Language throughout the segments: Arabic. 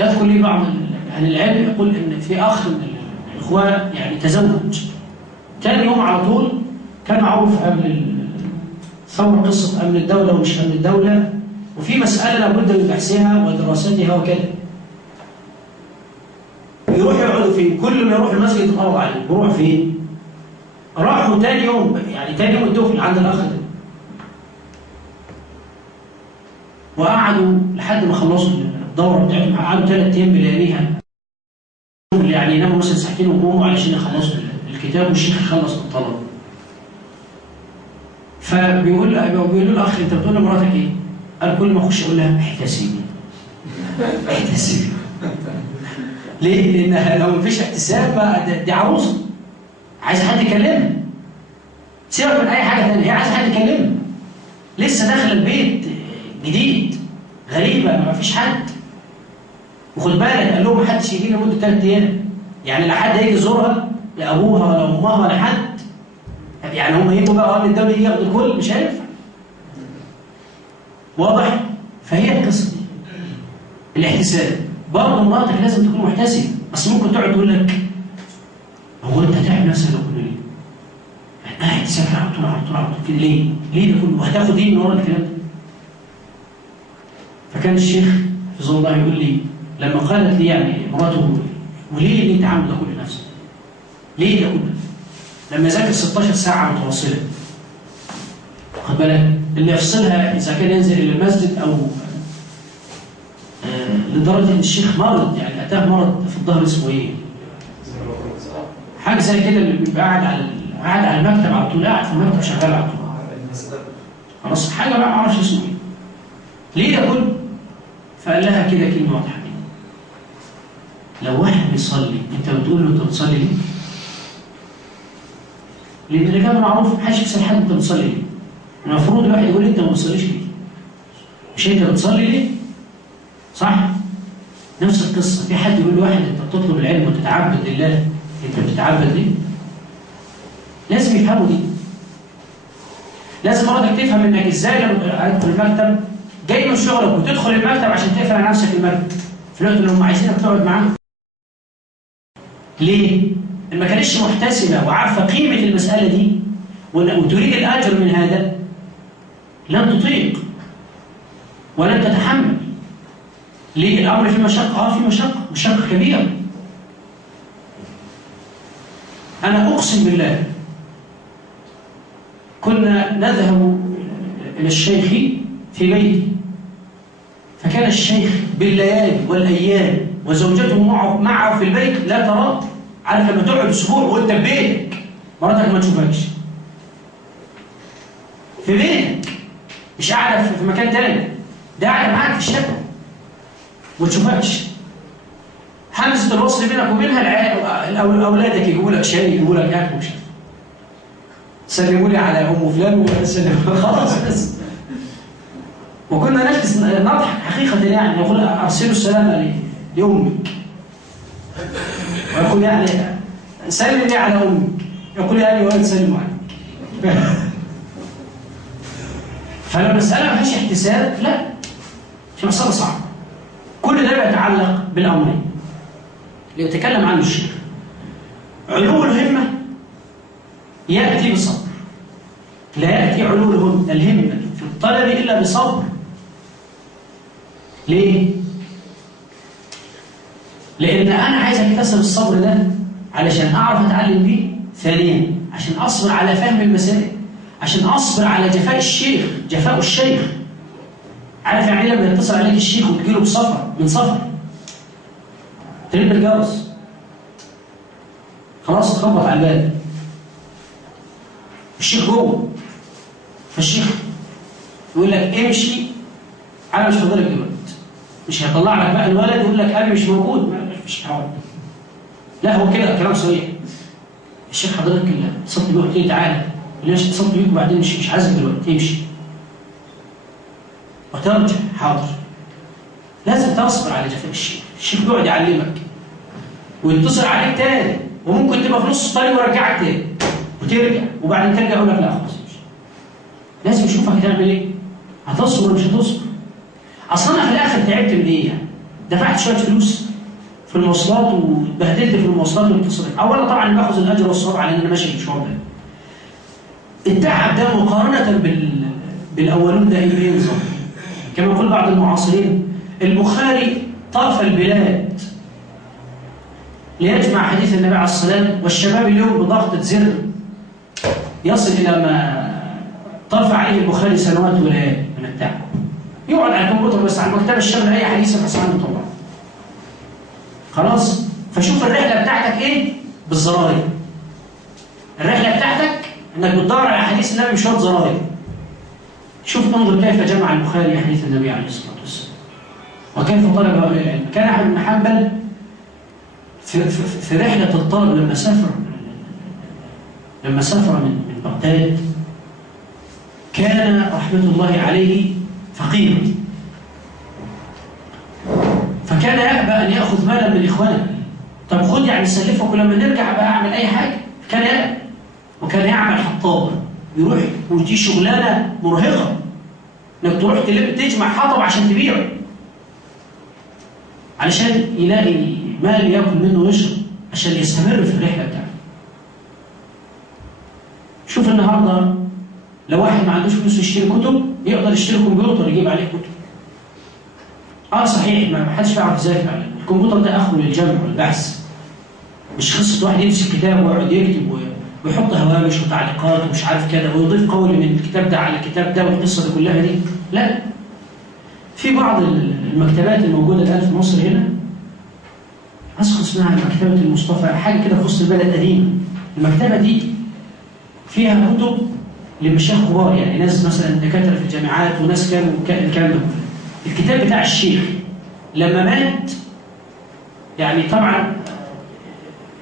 يذكر لي بعض أهل العلم يقول إن في أخ من الإخوان يعني تزوج، ثاني يوم على طول كان معروف قبل ثورة قصة أمن الدولة ومش أمن الدولة، وفي مسألة لابد من بحثها ودراستها وكده. يروح يقعدوا فين؟ كل ما يروح المسجد يتقرض عليه، يروح فين؟ راحوا ثاني يوم، يعني ثاني يوم الدخل عند الأخ ده، وقعدوا لحد ما خلصوا الدورة بتاعتهم، قعدوا 3 أيام بلياليها، يعني يناموا مثلا ساعتين ويقوموا علشان يخلصوا الكتاب والشيخ يخلص الطلب. فبيقول له الأخ أنت بتقول لمراتك إيه؟ قال كل ما أخش أقول لها احتسبي احتسبي. ليه؟ لأنها لو مفيش احتساب بقى دي عروسة عايزة حد يكلمها. سيبك من أي حاجة ثانية، هي عايزة حد يكلمها. لسه داخل البيت جديد، غريبة ما فيش حد. وخد بالك قال لهم محدش يجي لمدة 3 أيام، يعني لا حد هيجي يزورها، لا أبوها ولا أمها ولا حد. يعني هم يجوا بقى أمن الدولة يجي ياخدوا الكل، مش هينفع. واضح؟ فهي القصة دي. الاحتساب برضه مراتك لازم تكون محتسبة، بس ممكن تقعد تقول لك هو أنت هتعب نفسك ده كله ليه؟ قاعد تسافر على طول على طول على طول كده ليه؟ ليه ده كله؟ وهتاخد إيه من ورا الكلام ده؟ فكان الشيخ حفظه الله يقول لي لما قالت لي يعني مراته وليه اللي أنت عامله ده كله لنفسك؟ ليه ده كله؟ لما ذاكر 16 ساعة متواصلة، خد بالك اللي يفصلها إذا كان ينزل إلى المسجد أو لدرجة إن الشيخ مرض، يعني أتاه مرض في الظهر اسمه إيه؟ حاجة زي كده، اللي بيبقى قاعد على المكتب على طول، قاعد في المكتب شغال على طول. خلاص حاجة بقى ما أعرفش اسمه إيه. ليه ده كله؟ فقال لها كده كلمة واضحة كده. لو واحد بيصلي أنت بتقول له أنت بتصلي ليه؟ لأن الإجابة معروف، محدش يسأل حد أنت بتصلي ليه؟ المفروض الواحد يقول أنت ما بتصليش ليه؟ مش أنت بتصلي ليه؟ صح؟ نفس القصة، في حد يقول لواحد أنت بتطلب العلم وتتعبد لله، أنت بتتعبد ليه؟ لازم يفهموا دي. لازم مراتك تفهم إنك إزاي لما تدخل المكتب جاي من شغلك وتدخل المكتب عشان تقفل على نفسك المكتب في الوقت اللي هم عايزينك تقعد معاهم. ليه؟ إن ما كانتش محتسبة وعارفة قيمة المسألة دي وتريد الأجر من هذا لن تطيق ولن تتحمل. ليه؟ الأمر في مشقة، في مشقة كبيرة. أنا أقسم بالله كنا نذهب إلى الشيخ في بيته، فكان الشيخ بالليالي والأيام وزوجته معه في البيت لا تراه. عارف لما تقعد أسبوع وأنت في بيتك مراتك ما تشوفكش في بيتك، مش قاعدة في مكان تاني، ده قاعدة معاك في الشقة وما تشوفكش. همزة الوصل بينك وبينها أولادك يجيبوا لك شاي، يجيبوا لك أكل، مش سلموا لي على أم فلان خلاص بس. وكنا نجلس نضحك حقيقة، يعني يقول أرسلوا السلام لأمك، ويقول يعني سلم لي على أمك، يقول يعني وأنت سلم عليك. فلما المسألة ما فيش احتساب، لا، في مسألة صعبة. كل ده بيتعلق بالأمرين اللي يتكلم عنه الشيخ. علو الهمة يأتي بصبر، لا يأتي علو الهمة في الطلب إلا بصبر. ليه؟ لأن أنا عايز أكتسب الصبر ده علشان أعرف أتعلم بيه. ثانيا عشان أصبر على فهم المسائل، عشان أصبر على جفاء الشيخ. عارف يعني لما يتصل عليك الشيخ وتجيله من سفر ترن الجرس، خلاص تخبط على الباب، الشيخ جوه، فالشيخ يقول لك امشي، انا مش فاضلك دلوقتي، مش هيطلع لك بقى الولد يقول لك ابي مش موجود، مش حاول. لا هو كده كلام صريح. الشيخ حضرتك اللي اتصلت بيه قلت لي تعالى، ليش اتصلت بيك وبعدين مش عايزك دلوقتي، امشي وترجع. حاضر. لازم تصبر على جفاء الشيخ بيقعد يعلمك ويتصل عليك تاني، وممكن تبقى في نص الطريق ويرجعك تاني وترجع، وبعدين ترجع يقول لك لا خلاص مش. لازم يشوفك هتعمل ايه؟ هتصبر مش هتصبر؟ اصلا انا في الاخر تعبت من ايه يعني؟ دفعت شويه فلوس في المواصلات واتبهدلت في المواصلات والاتصالات. اولا طبعا باخذ الاجر والثواب على ان انا ماشي المشوار ده. التعب ده مقارنه بالاولون ده ايه نظام؟ كما يقول بعض المعاصرين البخاري طاف البلاد ليجمع حديث النبي عليه الصلاه والسلام، والشباب اليوم بضغطه زر يصل الى ما طاف عليه البخاري سنوات وليالي من التعب. يقعد على الكمبيوتر بس على المكتبه الشامله اي حديث يبحث عنه طبعا. خلاص؟ فشوف الرحله بتاعتك ايه بالزراير. الرحله بتاعتك انك بتدور على حديث النبي بشويه زراير. شوف انظر كيف جمع البخاري حديث النبي عليه الصلاه والسلام. وكيف طلب هؤلاء العلم. كان احمد بن حنبل في رحله الطلب لما سافر من بغداد كان رحمه الله عليه فقيرا. فكان يأبى أن يأخذ مالا من إخوانه. طب خد يعني سلفه ولما نرجع بقى أعمل أي حاجة. كان يأبى. وكان يعمل حطابا. يروح ودي شغلانة مرهقة. إنك تروح تجمع حطب عشان تبيعه. علشان يلاقي مال يأكل منه ويشرب. عشان يستمر في الرحلة بتاعته. شوف النهارده لو واحد ما عندوش فلوس يشتري كتب يقدر يشتري كمبيوتر يجيب عليه كتب. صحيح ما حدش بيعرف يذاكر عليه، الكمبيوتر ده اخره للجمع والبحث. مش قصه واحد يمسك كتاب ويقعد يكتب ويحط هوامش وتعليقات ومش عارف كده ويضيف قول من الكتاب ده على الكتاب ده والقصه دي كلها دي. لا. في بعض المكتبات الموجوده الان في مصر هنا اذكر اسمها مكتبه المصطفى حاجه كده في وسط البلد قديمه. المكتبه دي فيها كتب لمشايخ كبار يعني ناس مثلا دكاتره في الجامعات وناس كانوا الكلام ده. الكتاب بتاع الشيخ لما مات يعني طبعا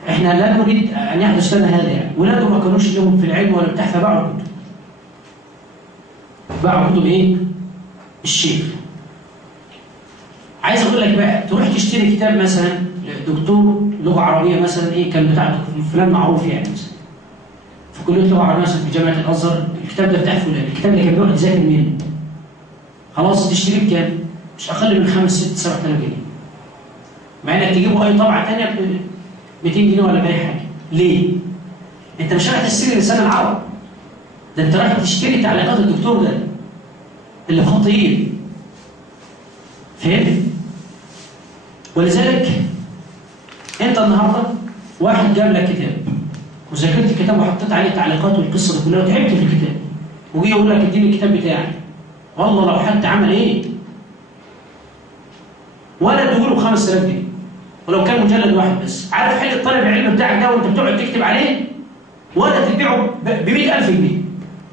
احنا لا نريد ان يحدث لنا هذا يعني ولاده ما كانوش لهم في العلم ولا بتاع فباعوا كتب. باعوا كتب ايه؟ الشيخ. عايز اقول لك بقى تروح تشتري كتاب مثلا دكتور لغه عربيه مثلا ايه كان بتاع فلان معروف يعني مثلا في كليه لغه عربيه مثلا في جامعه الازهر الكتاب ده بتاع فلان الكتاب اللي كان بيقعد يذاكر منه. خلاص تشتريه بكام؟ مش اقل من 5 6 7000 جنيه. مع انك تجيبه اي طبعه ثانيه ب 200 جنيه ولا باي حاجه. ليه؟ انت مش رايح تشتري لسان العرب. ده انت رايح تشتري تعليقات الدكتور ده اللي بخط ايد. فهمت؟ ولذلك انت النهارده واحد جاب لك كتاب وذاكرت الكتاب وحطيت عليه تعليقات والقصه دي كلها وتعبت في الكتاب وجي يقول لك اديني الكتاب بتاعي. والله لو حد عمل ايه؟ ولا تقوله ب 5000 جنيه ولو كان مجلد واحد بس. عارف حل الطالب العلم بتاعك ده وانت بتقعد تكتب عليه ولا تبيعه ب 100000 جنيه.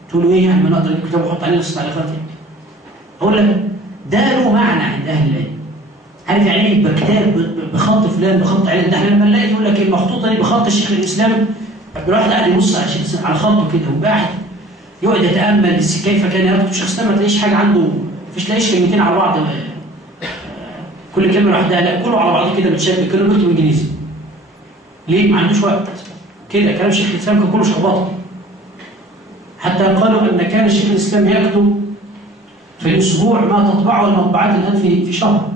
تقول له ايه يعني ما نقدر نجيب كتاب ونحط عليه نص تعليقات يعني. اقول لك ده له معنى عند اهل العلم. عارف يعني ايه يبقى كتاب بخط فلان بخط علان؟ ده احنا لما نلاقي يقول لك المخطوطه دي بخط الشيخ الاسلام الواحد قاعد يبص على خطه كده وقاعد يقعد يتامل كيف كان يكتب الشيخ الاسلام. ما تلاقيش حاجه عنده مفيش تلاقيش كلمتين على بعض كل كلمه لوحدها لا كله على بعضه كده متشابك كله بيكتب انجليزي. ليه؟ ما عندوش وقت. كده كلام الشيخ الاسلام كان كله شخبطه. حتى قالوا ان كان الشيخ الاسلام يكتب في الاسبوع ما تطبعه المطبعات الان في شهر.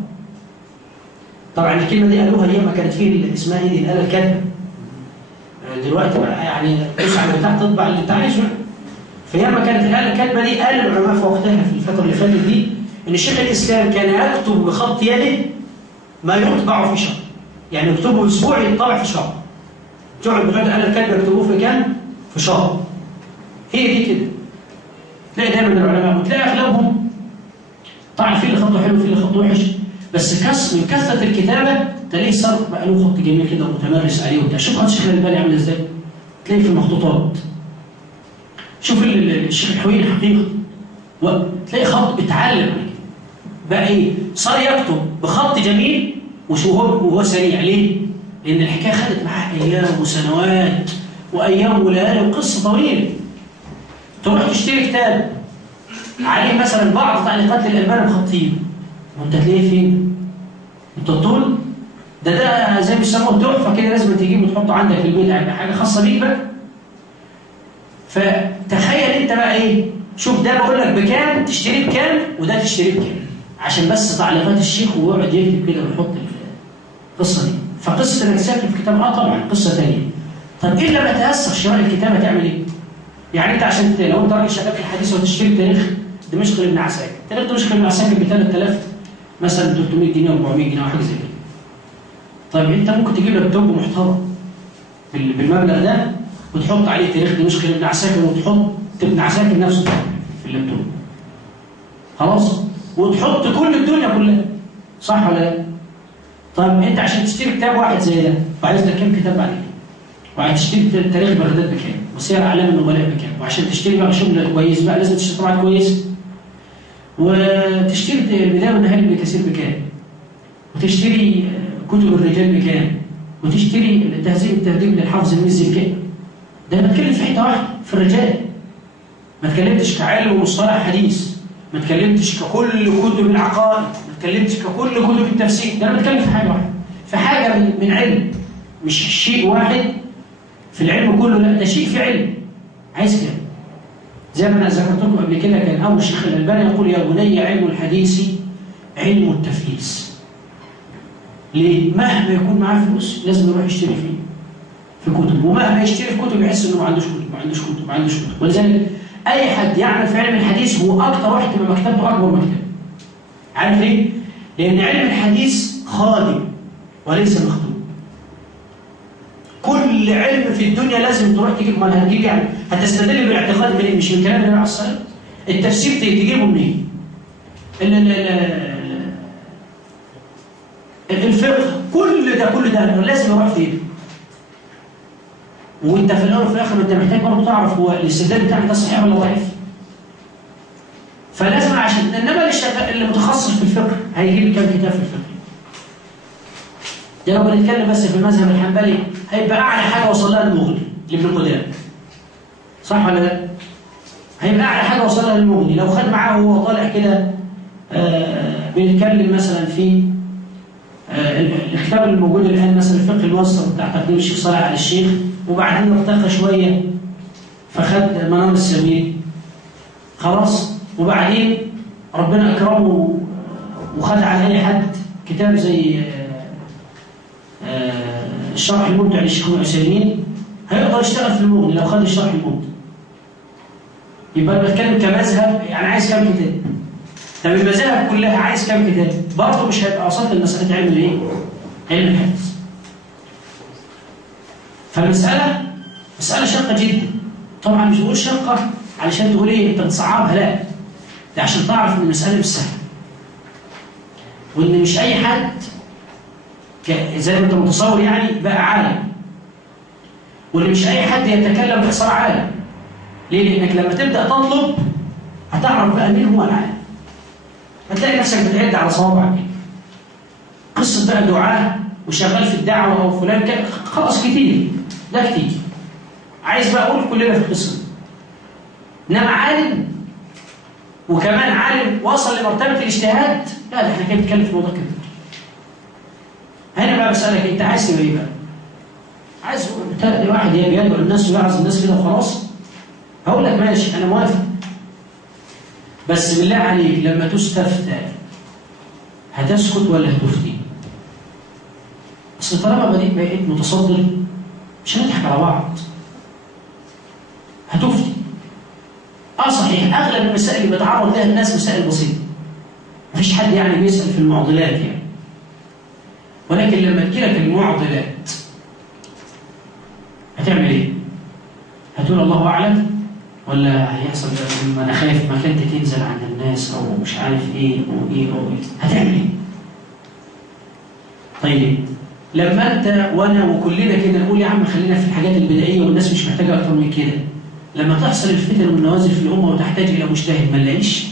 طبعا الكلمه دي قالوها ايام ما كانت فيه اسمها ايه دي الاله الكاتبه. دلوقتي بقى يعني تسعى بتاع تطبع اللي انت عايزه. فايام ما كانت الاله الكاتبه دي قال العلماء في وقتها في الفتره اللي فاتت دي ان الشيخ الاسلام كان يكتب بخط يده ما يطبع في شهر. يعني يكتبه اسبوع يطبع في شهر. تقعد بتوع الاله الكاتبه يكتبوه في كام؟ في شهر. هي دي كده. تلاقي دايما العلماء وتلاقي اغلبهم طبعا في اللي خطه حلو وفي اللي خطه وحش بس من كثره الكتابه تلاقيه صار بقى له خط جميل كده ومتمرس عليه وبتاع. شوف خط الشيخ الألباني عامل ازاي؟ تلاقيه في المخطوطات. شوف الشيخ الحويني الحقيقه وتلاقي خط اتعلم بقى ايه؟ صار يكتب بخط جميل وهو سريع. ليه؟ لان الحكايه خدت معاه ايام وسنوات وايام وليالي وقصه طويله. تروح تشتري كتاب عليه مثلا بعض تعليقات للألباني بخطين وانت تلاقيه فين؟ انت تقول ده زي ما بيسموه تحفه كده لازم تجيبه وتحطه عندك في البيت يعني حاجه خاصه بيك بقى. فتخيل انت بقى ايه؟ شوف ده بقول لك بكام تشتريه بكام وده تشتريه بكام. عشان بس تعليقات الشيخ ويقعد يكتب كده ويحط القصه دي. فقصه انك تسافر في كتاب طبعا قصه ثانيه. طب ايه لما تيسر شراء الكتاب هتعمل ايه؟ يعني انت عشان لو انت راجل شغال في الحديث وتشتري تاريخ دمشق لابن عساكر، تاريخ دمشق لابن عساكر ب 3000 مثلا 300 جنيه و400 جنيه او حاجه زي كده. طيب انت ممكن تجيب لك توب محترم بالمبلغ ده وتحط عليه تاريخ دمشق لابن عساكر وتحط ابن عساكر نفسه في اللابتوب. خلاص؟ وتحط كل الدنيا كلها. صح ولا لا؟ طيب انت عشان تشتري كتاب واحد زي ده وعايز لك كام كتاب بعد كده؟ وعايز تشتري تاريخ بغداد بكام؟ وسير اعلام النبلاء بكام؟ وعشان تشتري بقى شغل كويس بقى لازم تشتري طبعا كويس. وتشتري البدايه والنهايه ابن كثير بكام؟ وتشتري كتب الرجال بكام؟ وتشتري التهذيب للحافظ المزي بكام؟ ده انا بتكلم في حته واحده في الرجال. ما اتكلمتش كعلم ومصطلح حديث، ما اتكلمتش ككل كتب العقائد، ما اتكلمتش ككل كتب التفسير، ده انا بتكلم في حاجه واحده، في حاجه من علم، مش شيء واحد في العلم كله، لا ده شيء في علم عايز كده. زي ما انا ذكرت لكم قبل كده كان اول شيخ الألباني يقول يا بني علم الحديث علم التفليس. ليه؟ مهما يكون معاه فلوس لازم يروح يشتري فيه في كتب، ومهما يشتري في كتب يحس انه ما عندوش كتب. ولذلك اي حد يعمل في علم الحديث هو اكتر واحد تبقى مكتبته اكبر مكتبه. عارف ليه؟ لان علم الحديث خادم وليس مخدوم. كل علم في الدنيا لازم تروح تجيب، ما هتجيب يعني هتستدل بالاعتقاد منين؟ مش من كلام النبي عليه الصلاه والسلام. التفسير تجيبه منين؟ الفقه كل ده لازم يروح فين؟ وانت في الاول وفي الاخر انت محتاج برضه تعرف هو الاستدلال بتاعك ده صحيح ولا ضعيف. فلازم عشان انما اللي متخصص في الفقه هيجيب لي كام كتاب في الفقه. ده لو بنتكلم بس في المذهب الحنبلي هيبقى اعلى حاجه وصل لها المغني لابن قدامه. صح ولا لا؟ هيبقى اعلى حاجه وصل لها المغني. لو خد معاه وهو طالع كده بنتكلم مثلا في الكتاب اللي موجود الان مثلا الفقه الموسط بتاع تقديم الشيخ صالح على الشيخ، وبعدين ارتقى شويه فخد منار السبيل خلاص، وبعدين ربنا اكرمه وخد على اي حد كتاب زي الشرح الممتع للشيخ ابن عثيمين، هيقدر يشتغل في المغني لو خد الشرح الممتع. يبقى انا بتكلم كمذهب، يعني عايز كام كتاب؟ طب المذاهب كلها عايز كام كتاب؟ برضه مش هيبقى وصلت لمساله علم الايه؟ علم الحديث. فالمساله مساله شاقه جدا. طبعا مش بقول شاقه علشان تقول ايه انت بتصعبها، لا، ده عشان تعرف ان المساله مش سهله. وان مش اي حد زي ما انت متصور يعني بقى عالم. وان مش اي حد يتكلم باختصار عالم. ليه؟ لانك لما تبدا تطلب هتعرف بقى مين هو العالم. هتلاقي نفسك بتعد على صوابعك. قصه بقى دعاة وشغال في الدعوه او فلان كده خلاص كتير، ده كتير. عايز بقى اقول كلنا في القصه دي. انما عالم وكمان عالم وصل لمرتبه الاجتهاد، لا ده احنا كده بنتكلم في موضوع كبير. هنا بقى بسالك انت عايز تبقى ايه بقى؟ عايز واحد بيدعو الناس ويعظ الناس كده وخلاص؟ هقول لك ماشي انا موافق. بس بالله عليك لما تستفتى هتسكت ولا هتفتي؟ اصل طالما بقيت متصدر مش هنضحك على بعض. هتفتي. صحيح اغلب المسائل اللي بيتعرض لها الناس مسائل بسيطه. مفيش حد يعني بيسال في المعضلات يعني. ولكن لما تجيلك المعضلات هتعمل ايه؟ هتقول الله اعلم؟ ولا هيحصل لما انا خايف مكانتي تنزل عند الناس او مش عارف ايه او ايه او ايه؟ هتعمل ايه؟ طيب لما انت وانا وكلنا كده نقول يا عم خلينا في الحاجات البدائيه والناس مش محتاجه اكتر من كده، لما تحصل الفتن والنوازل في الامه وتحتاج الى مجتهد ما نلاقيش،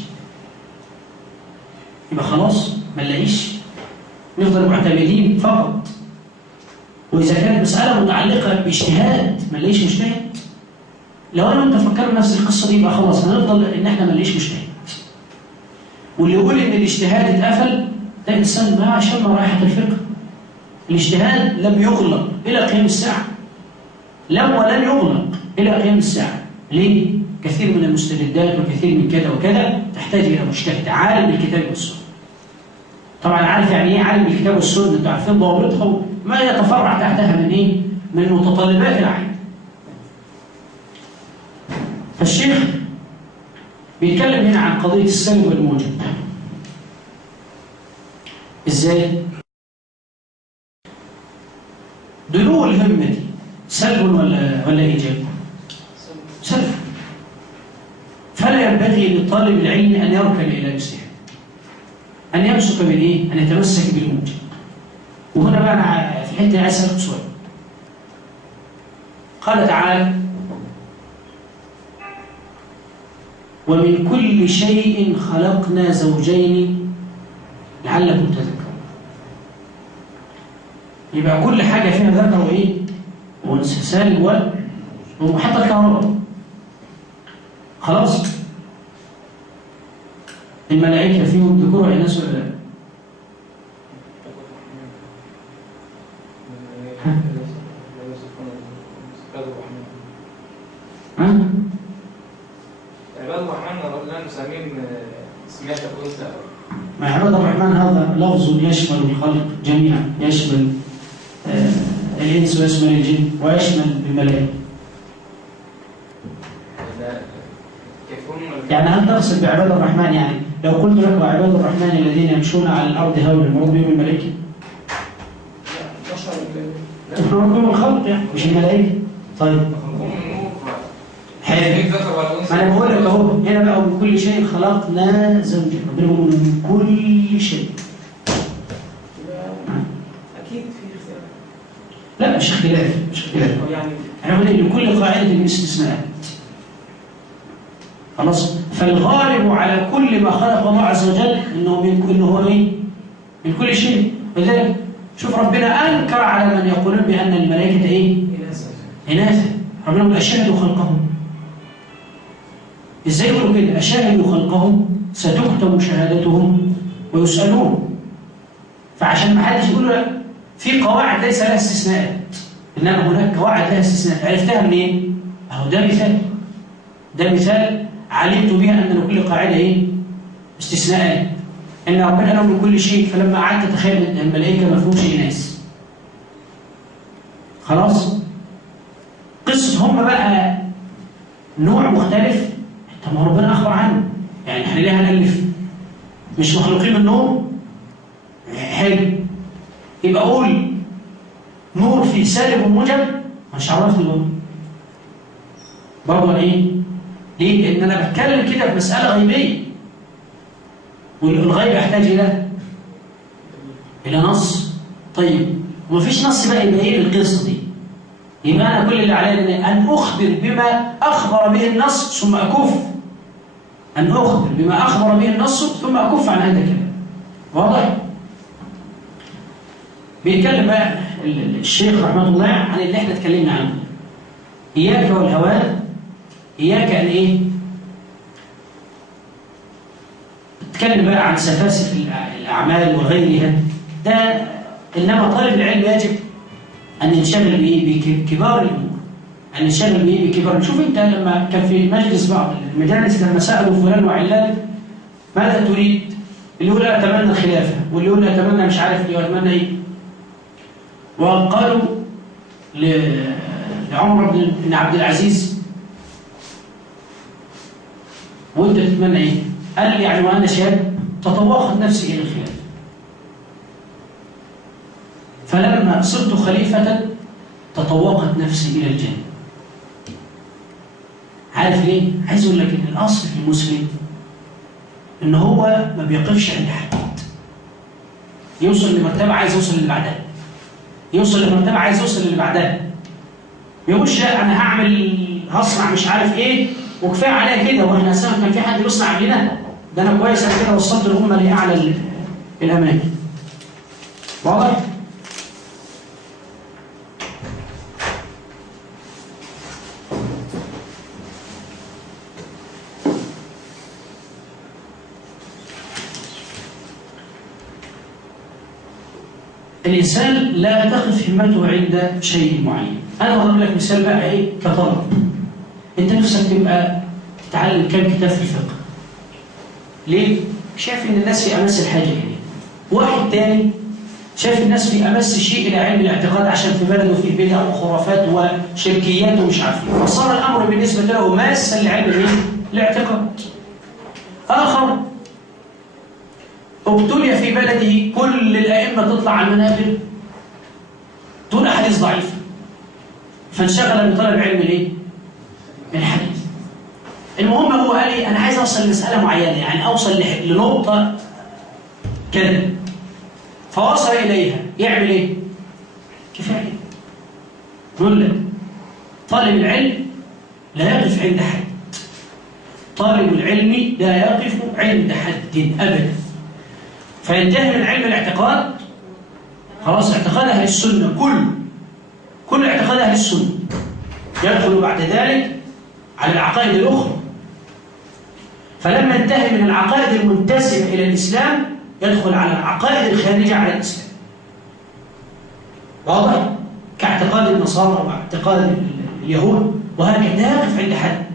يبقى خلاص ما نلاقيش، نفضل معتمدين فقط. واذا كانت مساله متعلقه باجتهاد ما نلاقيش مجتهد، لو انا وانت فكرنا نفس القصه دي يبقى خلاص هنفضل ان احنا ما نلاقيش مجتهد. واللي يقول ان الاجتهاد اتقفل ده انسان ما شم رائحه الفقه. الاجتهاد لم يغلق الى قيام الساعه. ولن يغلق الى قيام الساعه. ليه؟ كثير من المستجدات وكثير من كذا وكذا تحتاج الى مجتهد عالم بالكتاب والسنه. طبعا عارف يعني ايه عالم الكتاب والسنه، انتوا عارفين ضوابطها ما يتفرع تحتها من ايه؟ من متطلبات العلم. فالشيخ بيتكلم هنا عن قضيه السلب والموجب. ازاي؟ دنو الهمه دي سلب ولا ايجاب؟ سلب. فلا ينبغي لطالب العلم ان يركن الى مثله، أن يمسك بالإيه؟ أن يتمسك بالموجب. وهنا بقى أنا في الحتة عايز أسألك سؤال. قال تعالى: ومن كل شيء خلقنا زوجين لعلكم تذكرون. يبقى كل حاجة فيها ذكر وإيه؟ وأنثى، سالب وحتى الكهرباء. خلاص؟ الملائكة فيهم ذكور وإناث ولا لا؟ عباد الرحمن لا نسميهم سميات الأنثى. مع عباد الرحمن هذا لفظ يشمل الخلق جميعا، يشمل الإنس ويشمل الجن ويشمل الملائكة. يعني هل تقصد بعباد الرحمن يعني لو قلت لك وعباد الرحمن الذين يمشون على الأرض هونا المراد بهم الملائكة؟ لا، المراد بهم الخلق يعني مش الملائكة. طيب حلو. ما أنا بقول لك أهو هنا بقى من كل شيء خلقنا زوجين، ربنا بيقول من كل شيء. أكيد في اختلاف. لا مش اختلاف، مش اختلاف. يعني احنا بنقول إن كل قاعدة من استثناءات. خلاص؟ فالغالب على كل ما خلق الله عز وجل انه هو ايه؟ من كل شيء. ولذلك شوف ربنا انكر على من يقولون بان الملائكه ايه؟ اناثا. ربنا يقول اشهدوا خلقهم. ازاي يقولوا كده؟ اشهدوا خلقهم ستكتب شهادتهم ويسالون. فعشان ما حدش يقول لا في قواعد ليس لها استثناءات، انما هناك قواعد لها استثناءات. عرفتها منين؟ اهو ده مثال. ده مثال علمت بها أن لكل قاعدة إيه؟ استثناءات. إن ربنا له من كل شيء، فلما قعدت تتخيل أن الملائكة ما فيهمش إناث. خلاص؟ قصة هم بقى نوع مختلف. طب ما ربنا أخبر عنه. يعني إحنا ليه هنألف؟ مش مخلوقين من نور؟ حلو. يبقى أقول نور في سالب وموجب مش عرفني برضه إيه؟ ليه؟ لأن أنا بتكلم كده في مسألة غيبية، والغيب يحتاج إلى نص. طيب ومفيش نص بقى يبقى إيه القصة دي؟ يبقى أنا كل اللي عليا أن أخبر بما أخبر به النص ثم أكف. أن أخبر بما أخبر به النص ثم أكف عن هذا الكلام. واضح؟ بيتكلم بقى الشيخ رحمه الله عن اللي احنا اتكلمنا عنه. إياك والهوان، إياك أن إيه؟ تتكلم بقى عن سفاسف الأعمال وغيرها. ده إنما طالب العلم يجب أن ينشغل بإيه؟ بكبار الأمور. أن ينشغل بإيه؟ بكبار. شوف أنت لما كان في مجلس بعض المجالس لما سألوا فلان وعلان ماذا تريد؟ اللي يقول أتمنى الخلافة، واللي يقول أتمنى مش عارف إيه وأتمنى إيه. وقالوا لعمر بن عبد العزيز وانت تتمنى ايه؟ قال لي يعني وانا شاب تطوقت نفسي الى الخلافه. فلما صرت خليفه تطوقت نفسي الى الجنه. عارف ليه؟ عايز اقول لك ان الاصل في المسلم ان هو ما بيقفش عند حد. يوصل لمرتبه عايز يوصل اللي بعدها. يوصل لمرتبه عايز يوصل اللي بعدها. ما يقولش لا انا هصنع مش عارف ايه وكفايه عليا كده، واحنا اساسا كان في حد بيصنع قبلنا، ده انا كويس انا كده وصلت الامه لاعلى الاماكن. واضح؟ الانسان لا تقف همته عند شيء معين. انا بضرب لك مثال بقى ايه كطلب. انت نفسك تبقى تتعلم كام كتاب في الفقه. ليه؟ شايف ان الناس في اماس الحاجه اليه. واحد تاني شايف الناس في أمس شيء إلى علم الاعتقاد عشان في بلده فيه بدع وخرافات وشركيات ومش عارفين، فصار الأمر بالنسبة له ماسا لعلم الاعتقاد. آخر ابتلي في بلده كل الأئمة تطلع على المنابر دون أحاديث ضعيفة، فانشغل بطلب علم الايه؟ الحديث. المهم هو قال لي أنا عايز أوصل لمسألة معينة، يعني أوصل لنقطة كده، فوصل إليها يعمل إيه؟ كفاية. يقول لك طالب العلم لا يقف عند حد، طالب العلم لا يقف عند حد أبدا، فينتهي من علم الاعتقاد خلاص اعتقاد أهل السنة كل اعتقاد أهل السنة، يدخل بعد ذلك على العقائد الأخرى، فلما ينتهي من العقائد المنتسبة إلى الإسلام يدخل على العقائد الخارجة على الإسلام. واضح؟ كاعتقاد النصارى واعتقاد اليهود، وهكذا لا يقف عند حد.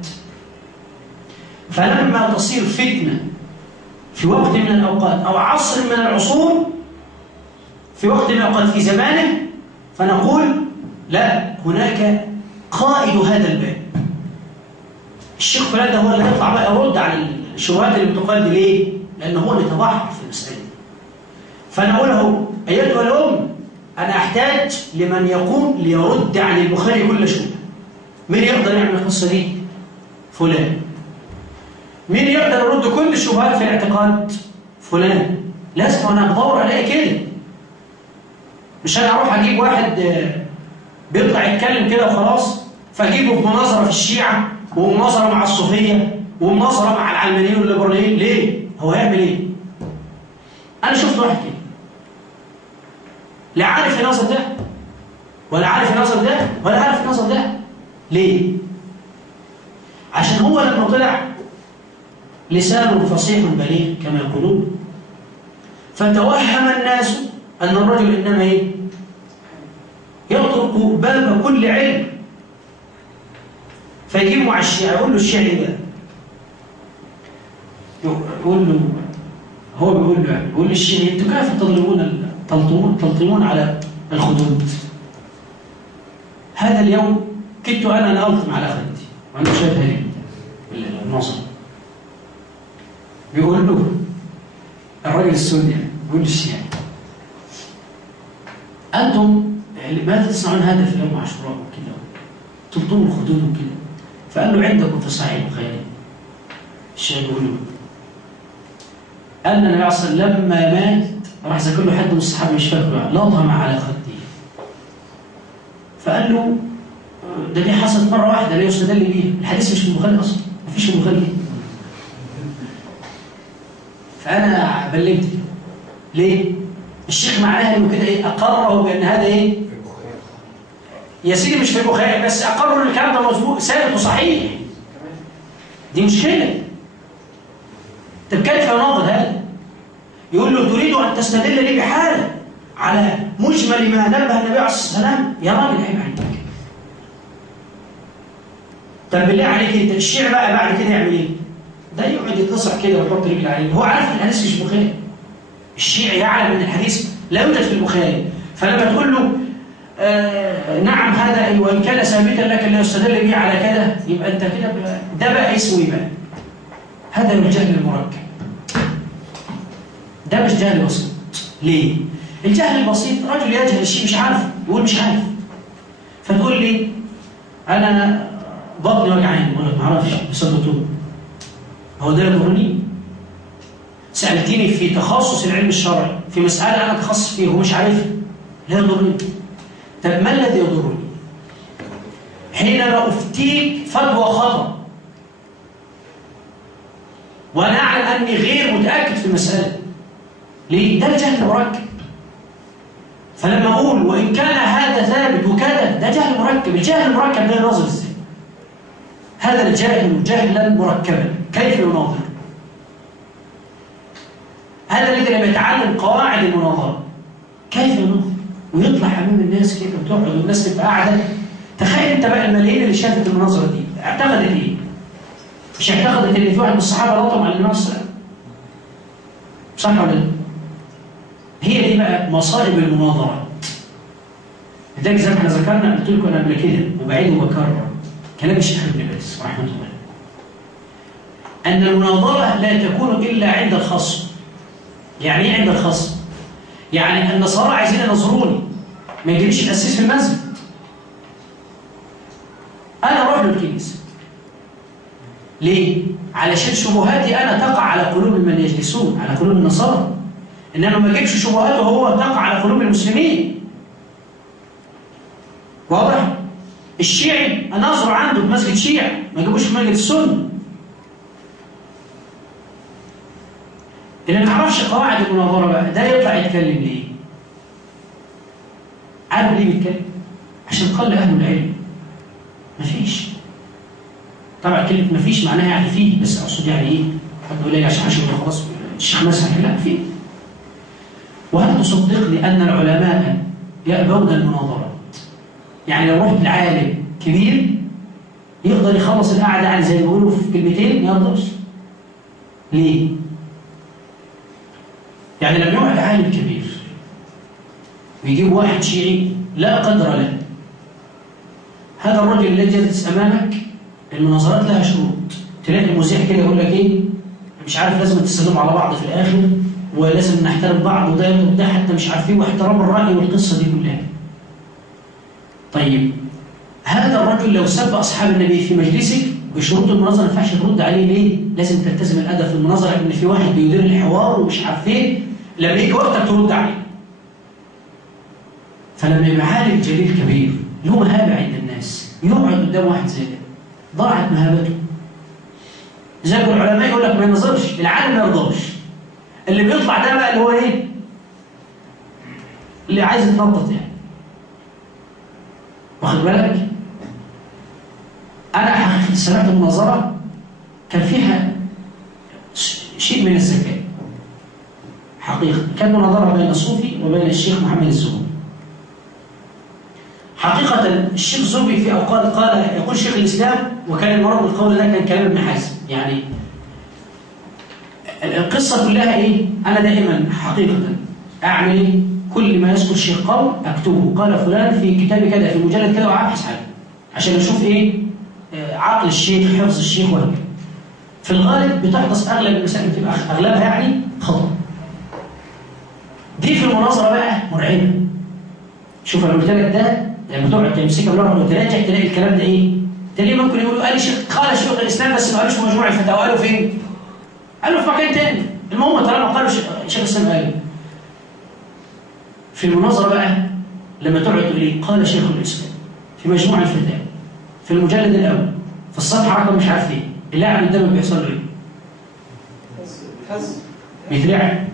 فلما تصير فتنة في وقت من الأوقات أو عصر من العصور، في وقت من الأوقات في زمانه، فنقول لا، هناك قائد هذا الباب. الشيخ فلان ده هو اللي يطلع بقى يرد على الشبهات اللي بتقال دي. ليه؟ لأنه هو اللي تبحر في المسألة دي. فنقول له أيتها الأم، أنا أحتاج لمن يقوم ليرد عن البخاري كل شبهة. مين يقدر يعمل القصة دي؟ فلان. مين يقدر يرد كل الشبهات في الاعتقاد؟ فلان. لازم أنا أدور ألاقي كده، مش أنا أروح أجيب واحد بيطلع يتكلم كده وخلاص، فأجيبه في مناظرة في الشيعة ومناظرة مع الصوفية ومناظرة مع العلمانيين والليبراليين. ليه؟ هو هيعمل إيه؟ أنا شفت واحد كده لا عارف يناظر ده ولا عارف يناظر ده ولا عارف يناظر ده. ليه؟ عشان هو لما طلع لسانه فصيح بليغ كما يقولون، فتوهم الناس أن الرجل إنما إيه؟ يطرق باب كل علم، فيجيبه مع الشيعة يقول له الشيعي ده، يقول له، هو بيقول له، يقول للشيعي انتوا كيف تلطمون على الخدود؟ هذا اليوم كنت أنا ألطم على خدي وأنا شايفها لي النصر. بيقول له الراجل السني، بيقول للشيعي أنتم ماذا تصنعون هذا في يوم عاشوراء وكذا، تلطموا الخدود وكذا؟ فقال له عندكم في صحيح البخاري. الشيعي بيقول له أن النبي صلى الله عليه وسلم لما مات راح ذكر له حد من الصحابة مش فاكره، لطم على خده، فقال له دي حصلت مرة واحدة لا يستدل بيها، الحديث مش في البخاري أصلا، مفيش في البخاري. فأنا بلمت ليه؟ الشيخ معناها إنه كده إيه؟ أقره بأن هذا إيه؟ يا سيدي مش في البخاري، بس أقرر الكلام ده مظبوط ثابت وصحيح. دي مشكلة. طب كيف يناظر هذا؟ يقول له تريد أن تستدل لي بحالة على مجمل ما نبه النبي عليه الصلاة والسلام؟ يا راجل عيب عليك. طب بالله عليك انت الشيعي بقى بعد كده يعمل ايه؟ ده يقعد يتصح كده ويحط رجل عليه، هو عارف ان الحديث مش البخاري. الشيعي يعلم ان الحديث لا يوجد في البخاري، فلما تقول له نعم هذا وان كان ثابتا لكن لا يستدل به على كذا، يبقى انت كده ده بقى اسمه بقى هذا من الجهل المركب. ده مش جهل بسيط. ليه؟ الجهل البسيط رجل يجهل الشيء مش عارف، يقول مش عارف، فتقول لي انا بطني وجعان، اقول لك ما اعرفش بسبب هو ده يضرني؟ سألتني في تخصص العلم الشرعي في مسألة أنا أتخصص فيه ومش عارفها، لا يضرني. طب ما الذي يضرني؟ حينما أفتيك فتوى خطأ وأنا أعلم أني غير متأكد في المسألة. ليه؟ ده الجهل المركب. فلما أقول وإن كان هذا ثابت وكذا، ده جهل مركب. الجهل المركب ده يناظر إزاي؟ هذا الجاهل جهلا مركبا، كيف يناظر؟ هذا الذي لم يتعلم قواعد المناظرة كيف يناظر؟ ويطلع امام الناس كده وتقعد والناس تبقى قاعده. تخيل انت بقى الملايين اللي شافت المناظره دي اعتقدت ايه؟ مش اعتقدت ان في واحد من الصحابه لطم على النبي صلى الله عليه وسلم؟ صح ولا لا؟ هي دي بقى مصائب المناظرات. لذلك زي ما احنا ذكرنا، قلت لكم انا قبل كده وبعيد وبكرر كلام الشيخ ابن باز رحمه الله، ان المناظره لا تكون الا عند الخصم. يعني ايه عند الخصم؟ يعني النصارى عايزين ينظروني، ما يجيليش القسيس في المسجد، انا اروح له الكنيسه. ليه؟ علشان شبهاتي انا تقع على قلوب من يجلسون، على قلوب النصارى، انما ما اجيبش شبهاته هو تقع على قلوب المسلمين. واضح؟ الشيعي اناظر عنده في مسجد شيعي، ما اجيبوش في مسجد السنه. اللي ما يعرفش قواعد المناظره بقى ده يطلع يتكلم ليه؟ عارف ليه بيتكلم؟ عشان قل اهل العلم. مفيش. طبعا كلمه مفيش معناها يعني فيه، بس اقصد يعني ايه؟ حد يقول لي عشان خلاص الشيخ مسح، لا فيه. وهل تصدقني ان العلماء يأبون المناظرات؟ يعني لو رحت لعالم كبير يقدر يخلص القعده يعني زي ما بيقولوا في كلمتين، ما يقدرش. ليه؟ يعني لما يقعد عالم كبير ويجيب واحد شيعي لا قدر له، هذا الرجل الذي يجلس امامك المناظرات لها شروط. تلاقي المذيع كده يقول لك ايه؟ مش عارف لازم تسلموا على بعض في الاخر، ولازم نحترم بعض، وده يطلب ده حتى مش عارفين، واحترام الراي والقصه دي كلها. طيب هذا الرجل لو سب اصحاب النبي في مجلسك بشروط المناظره ما ينفعش ترد عليه. ليه؟ لازم تلتزم الادب في المناظره، ان في واحد بيدير الحوار ومش عارف ايه، لما يجي وقتك ترد عليه. فلما يبقى عالم جليل كبير له مهابه عند الناس يقعد قدام واحد زي ده، ضاعت مهابته. زي ما العلماء يقول لك ما ينظرش، العالم ما يرضاش. اللي بيطلع ده بقى اللي هو ايه؟ اللي عايز يتنطط يعني. واخد بالك؟ انا حقيقة سمعت مناظره كان فيها شيء من الذكاء. حقيقة كان مناظره بين الصوفي وبين الشيخ محمد الزهري. حقيقة الشيخ زوبي في أوقات قال، يقول شيخ الإسلام، وكان المرض القول ده كان كلام ابن حزم. يعني القصة كلها إيه؟ أنا دائما حقيقة أعمل إيه؟ كل ما يذكر الشيخ قول أكتبه، قال فلان في كتاب كذا في مجلد كذا، وأبحث عنه عشان أشوف إيه؟ عقل الشيخ، حفظ الشيخ وهكذا. في الغالب بتحدث أغلب المسائل، بتبقى أغلبها يعني خطأ. دي في المناظرة بقى مرعبة. شوف أنا قلت لك ده لما تقعد تمسكها بالورقه وتراجع تلاقي الكلام ده ايه؟ تلاقيه ممكن يقولوا قال قال شيخ الاسلام بس ما قالوش في مجموع الفتاوى، قالوا فين؟ قالوا في مكان تاني. المهم طالما قالوا شيخ الاسلام قال. في المناظره بقى لما تقعد تقول ايه؟ قال شيخ الاسلام في مجموع الفتاوى في المجلد الاول في الصفحه رقم مش عارف ايه، اللاعب قدامك بيحصل له ايه؟ بيترعب.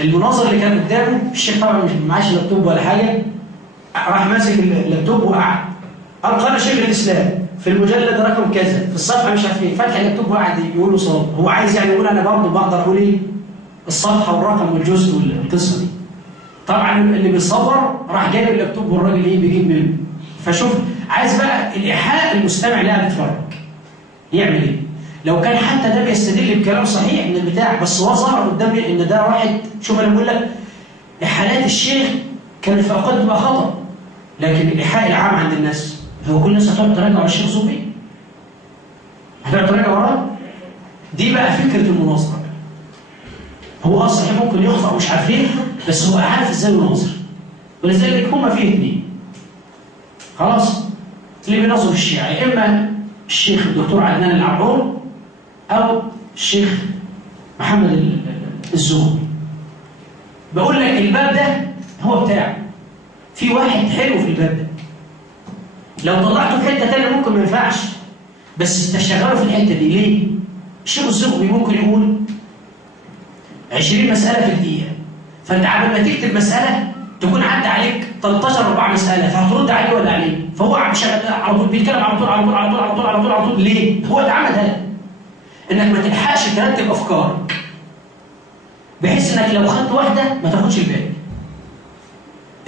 المناظر اللي كان قدامه الشيخ طبعا مش معاش لابتوب ولا حاجه، راح ماسك اللابتوب وقعد قال شيخ الاسلام في المجلد رقم كذا في الصفحه مش عارف ايه، فتح اللابتوب وقعد يقول له صواب. هو عايز يعني يقول انا برضه بقدر اقول ايه؟ الصفحه والرقم والجزء والقصه دي. طبعا اللي بيصور راح جايب اللابتوب والراجل ايه بيجيب منه. فشوف عايز بقى الايحاء المستمع اللي قاعد يتفرج يعمل ايه؟ لو كان حتى ده بيستدل بكلام صحيح من البتاع، بس هو ظهر قدامي ان ده واحد. شوف انا بقول لك احالات الشيخ كانت في اوقات بتبقى خطأ، لكن الإيحاء العام عند الناس هو كل الناس هتقعد تراجع على الشيخ زوبي، هتقعد تراجع وراه. دي بقى فكرة المناظرة. هو صحيح ممكن يخطأ ومش عارف ايه، بس هو عارف ازاي يناظر. ولذلك هما فيه اثنين خلاص اللي بيناظروا الشيعة، يا اما الشيخ الدكتور عدنان العبعور او الشيخ محمد الزهري. بقول لك الباب ده هو بتاعه، في واحد حلو في الباب ده، لو طلعته في حته ثانيه ممكن ما ينفعش، بس تشغله في الحته دي. ليه؟ الشيخ الزغبي ممكن يقول 20 مساله في الدقيقه، فانت عبال ما تكتب مساله تكون عدى عليك 13 4 مساله، فهترد عليه ولا عليه؟ فهو على طول بيتكلم على طول على طول على طول على طول على طول على طول. ليه؟ هو اتعمد هذا انك ما تلحقش ترتب افكارك، بحيث انك لو خدت واحده ما تاخدش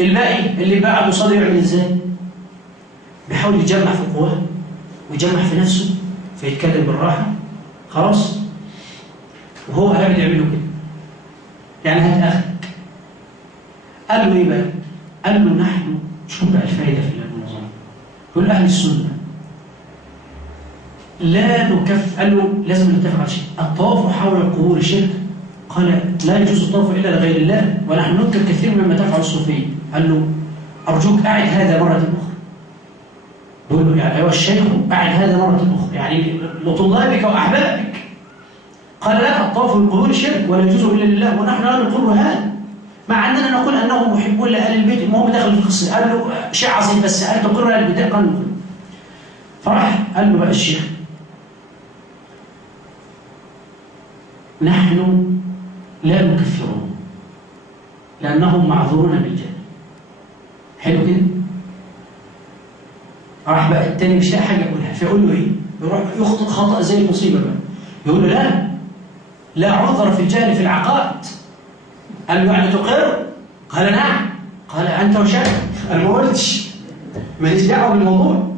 الباقي اللي بقى قصاده يعمل ازاي؟ بيحاول يجمع في قواه ويجمع في نفسه فيتكلم بالراحه خلاص، وهو هيعمل يعمله كده. يعني هات اخرك قال له إيه بقى؟ قال له نحن، شوف بقى الفائدة في المنظمة، يقول أهل السنة لا نكف، قال له لازم نتفق على شيء، الطواف حول القبور شرك؟ قال لا يجوز الطواف إلا لغير الله، ونحن ننكر كثير مما تفعل الصوفية. قال له أرجوك أعد هذا مرة أخرى. يقول له يعني أيها الشيخ أعد هذا مرة أخرى، يعني لطلابك وأحبابك. قال لا، الطواف بالقبور شرك ولا يجوز إلا لله، ونحن لا نقر هذا، مع أننا نقول أنهم محبون لأهل البيت. المهم دخل في القصة، قال له شيء عظيم، بس هل تقر أهل البيت؟ قال له. فراح قال له بقى الشيخ نحن لا نكفرهم لأنهم معذورون بالجهل. حلو كده؟ راح بقى التاني مش لاقي حاجة يقولها، فيقول له إيه؟ يروح يخطئ خطأ زي المصيبة بقى، يقول له لا عذر في الجهل في العقائد. قال له يعني تقر؟ قال نعم. قال أنت وشك، أنا ما قلتش، ماليش دعوة بالموضوع.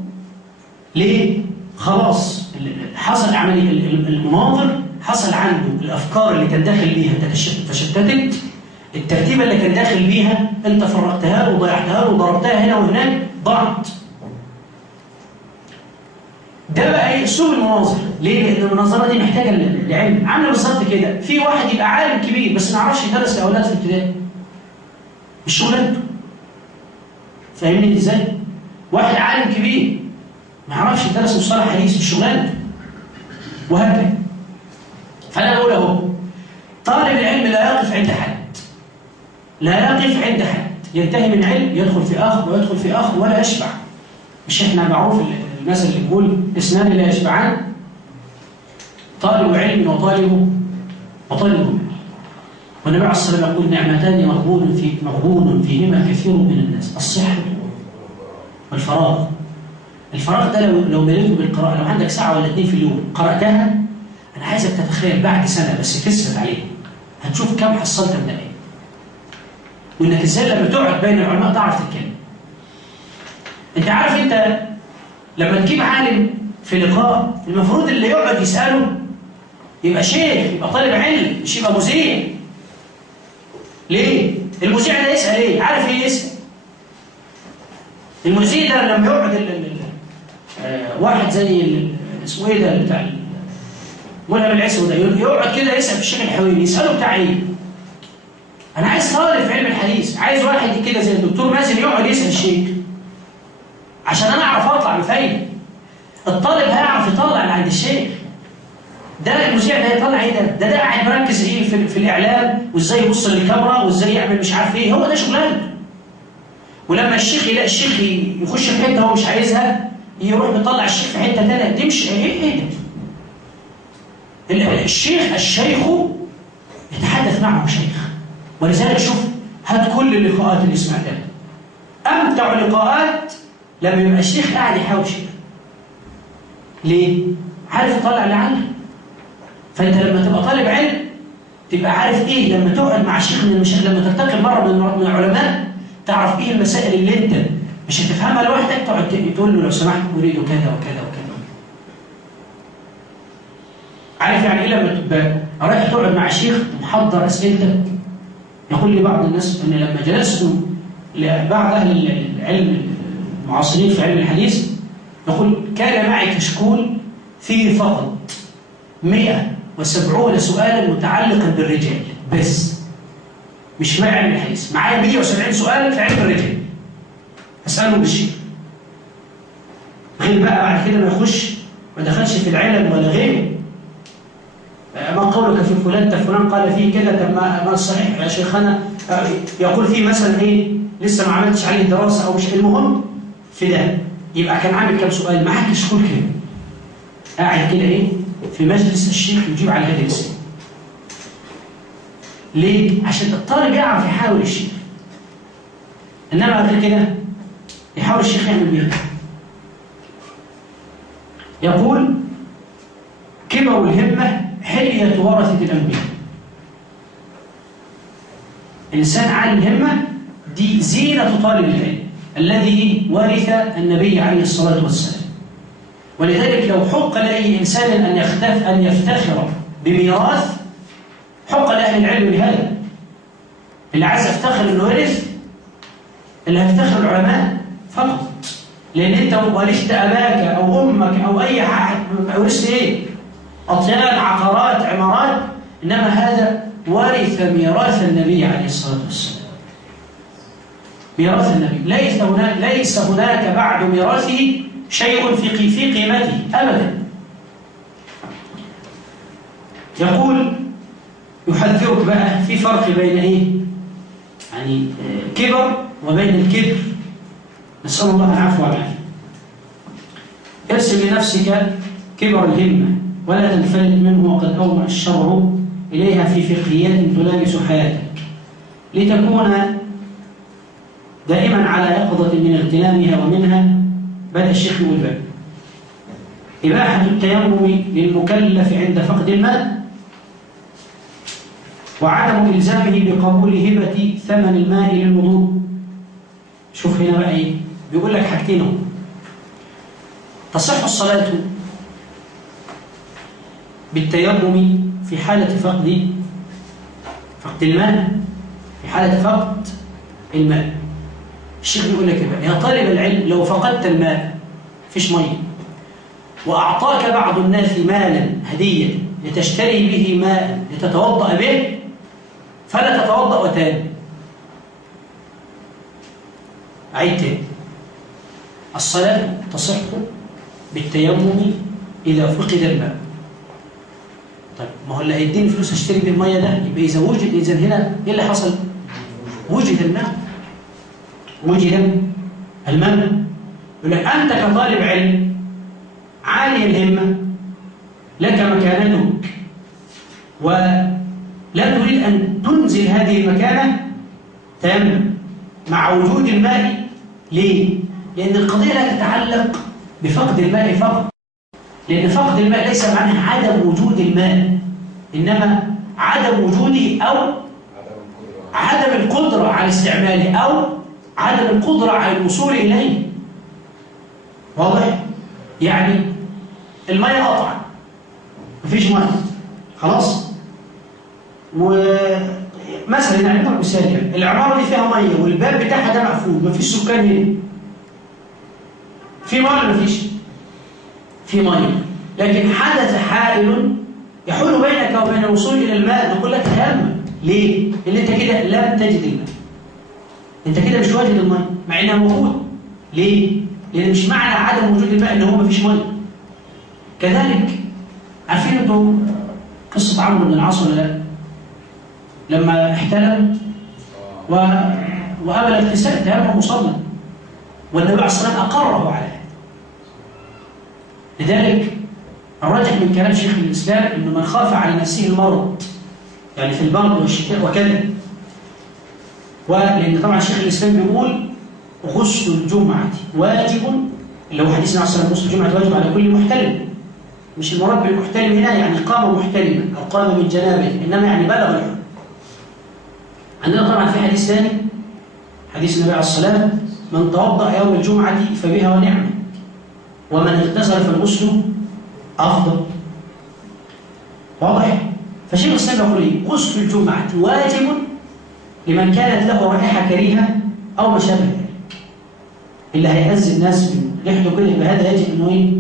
ليه؟ خلاص حصل عملية المناظر، حصل عنده الأفكار اللي كان داخل بيها تشتتت، الترتيبة اللي كان داخل بيها أنت فرقتها له وضيعتها له وضربتها هنا وهناك، ضاعت. ده بقى ايه اسلوب المناظر. ليه؟ لان المناظره دي محتاجه لعلم. عامله بالظبط كده، في واحد يبقى عالم كبير بس ما يعرفش يدرس لاولاد في ابتدائي، مش شغلانته. فاهمني ازاي؟ واحد عالم كبير ما يعرفش يدرس مصطلح حديث، مش شغلانته، وهكذا. فانا بقول اهو، طالب العلم لا يقف عند حد، لا يقف عند حد، ينتهي من علم يدخل في اخر ويدخل في اخر ولا يشبع. مش احنا معروف المثل اللي بيقول اثنان لا يشبعان، طالب علم وطالب مال. والنبي عليه الصلاه والسلام يقول نعمتان مغبون فيهما كثير من الناس، الصحه والفراغ. الفراغ ده لو مليته بالقراءه، لو عندك ساعه ولا 2 في اليوم قراتها، انا عايزك تتخيل بعد سنه بس تثبت عليها، هتشوف كم حصلت من العلم، وانك ازاي لما تقعد بين العلماء تعرف تتكلم. انت عارف انت لما تجيب عالم في لقاء، المفروض اللي يقعد يسأله يبقى شيخ، يبقى طالب علم، مش يبقى مذيع. ليه؟ المذيع ده يسأل ايه؟ عارف ايه يسأل؟ المذيع ده لما يقعد واحد زي اسمه ايه ده بتاع ملهم العسو ده، يقعد كده يسأل في الشيخ الحويني، يسأله بتاع ايه؟ انا عايز طالب في علم الحديث، عايز واحد كده زي الدكتور مازن يقعد يسأل الشيخ عشان انا اعرف اطلع بفايده. الطالب هيعرف يطلع اللي عند الشيخ. ده المذيع ده هيطلع ايه؟ ده قاعد مركز ايه في الاعلام، وازاي يبص للكاميرا، وازاي يعمل مش عارف ايه، هو ده شغلانته. ولما الشيخ يلاقي الشيخ يخش في حته هو مش عايزها، يروح يطلع الشيخ في حته ثانيه، دي مش ايه ده؟ الشيخ يتحدث معه شيخ. ولذلك شوف، هات كل اللقاءات اللي سمعتها، امتع لقاءات لما يبقى الشيخ قاعد يحاول شيء. ليه؟ عارف يطلع اللي عنده. فانت لما تبقى طالب علم تبقى عارف ايه لما تقعد مع شيخ من المشايخ، لما تلتقي مره من العلماء تعرف ايه المسائل اللي انت مش هتفهمها لوحدك، تقعد تقول له لو سمحت اريد كذا وكذا وكذا. عارف يعني ايه لما تبقى رايح تقعد مع شيخ محضر اسئلتك؟ يقول لي بعض الناس ان لما جلست لبعض اهل العلم المعاصرين في علم الحديث، يقول كان معي كشكول فيه فقط 170 سؤالا متعلقا بالرجال بس، مش معي علم الحديث، معايا 170 سؤال في علم الرجال اساله بالشيء. غير بقى بعد كده ما دخلش في العلم ولا غيره. ما قولك في فلان فلان قال فيه كذا، طب ما الصحيح يا شيخنا؟ يقول فيه مثلا ايه لسه ما عملتش عليه دراسه او مش، المهم في ده يبقى كان عامل كام سؤال معاك كشكول كده، قاعد كده ايه في مجلس الشيخ يجيب على هذه الاسئله. ليه؟ عشان الطالب يعرف يحاول الشيخ. انما غير كده يحاول الشيخ يعمل بيه. يقول كبر الهمه حليه ورثه الانبياء. الانسان عالي الهمه دي زينه طالب العلم الذي ورث النبي عليه الصلاة والسلام. ولذلك لو حق لأي إنسان أن يفتخر بميراث، حق لأهل العلم بهذا. اللي عايز يفتخر أنه ورث اللي هيفتخر العلماء فقط، لأن أنت ورثت أباك أو أمك أو أي حاجة، ورثت إيه؟ أطيان، عقارات، عمارات، إنما هذا ورث ميراث النبي عليه الصلاة والسلام. ميراث النبي ليس هناك بعد ميراثه شيء في قيمته أبدا. يقول يحذرك بقى في فرق بين إيه؟ يعني كبر وبين الكبر، نسأل الله العفو والعافية. ارسم لنفسك كبر الهمة ولا تنفلت منه، وقد أوضع الشرع إليها في فقهيات تلامس حياتك، لتكون دائما على يقظة من اغتنامها. ومنها بدأ الشيخ يقول بقى: إباحة التيمم للمكلف عند فقد الماء، وعدم إلزامه بقبول هبة ثمن الماء للوضوء. شوف هنا بقى إيه؟ بيقول لك حاجتين: تصح الصلاة بالتيمم في حالة فقد الماء، في حالة فقد الماء. الشيخ بيقول لك بقى: يا طالب العلم، لو فقدت الماء، فيش مية، وأعطاك بعض الناس مالا هدية لتشتري به ماء لتتوضأ به، فلا تتوضأ تاني. عيد تاني: الصلاة تصح بالتيمم إذا فقد الماء. طيب ما هو اللي هيديني فلوس اشتري بالمية ده، يبقى إذا هنا إيه اللي حصل؟ وجد الماء، وجد الماء. يقول لك: أنت كطالب علم عالي الهمة، لك مكانتك، لا تريد أن تنزل هذه المكانة تماما مع وجود الماء. ليه؟ لأن القضية لا تتعلق بفقد الماء فقط، لأن فقد الماء ليس معناه عدم وجود الماء، إنما عدم وجوده أو عدم القدرة على استعماله أو عدم القدرة على الوصول إليه. واضح؟ يعني الماء قطع، مفيش ماء، خلاص. ومثلا يعني نضرب مثال، يعني العمارة دي فيها مية والباب بتاعها ده مقفول، مفيش سكان هنا. في مية ولا مفيش؟ في مية، لكن حدث حائل يحول بينك وبين الوصول إلى الماء، نقول لك تيمم. ليه؟ لأن أنت كده لم تجد الماء، أنت كده مش واجد الماء مع إنها موجود. ليه؟ لأن مش معنى عدم وجود الماء إن هو مفيش مية. كذلك عارفين أنتوا قصة عمرو بن العاص ولا لا؟ لما احتلم وقبل اغتسال تيمم مصلى، والنبي عليه الصلاة والسلام أقره على هذا. لذلك الراجح من كلام شيخ الإسلام إنه من خاف على نفسه المرض، يعني في البرد والشتاء وكذا. ولأن طبعا شيخ الإسلام بيقول غسل الجمعة واجب، اللي هو حديث النبي صلى الله عليه وسلم: غسل الجمعة واجب على كل محتلم. مش المراد بالمحتلم هنا يعني قام محتلما أو قام من جنابه، إنما يعني بلغ الحلم. عندنا طبعا في حديث ثاني، حديث النبي عليه الصلاة والسلام: من توضأ يوم الجمعة فبها ونعمة، ومن اغتسل فالغسل أفضل. واضح؟ فشيخ الإسلام يقول إيه؟ غسل الجمعة واجب لمن كانت له رائحة كريهة أو ما شابه ذلك. اللي هيأذي الناس من ريحته كده، يبقى هذا يجب إنه إيه؟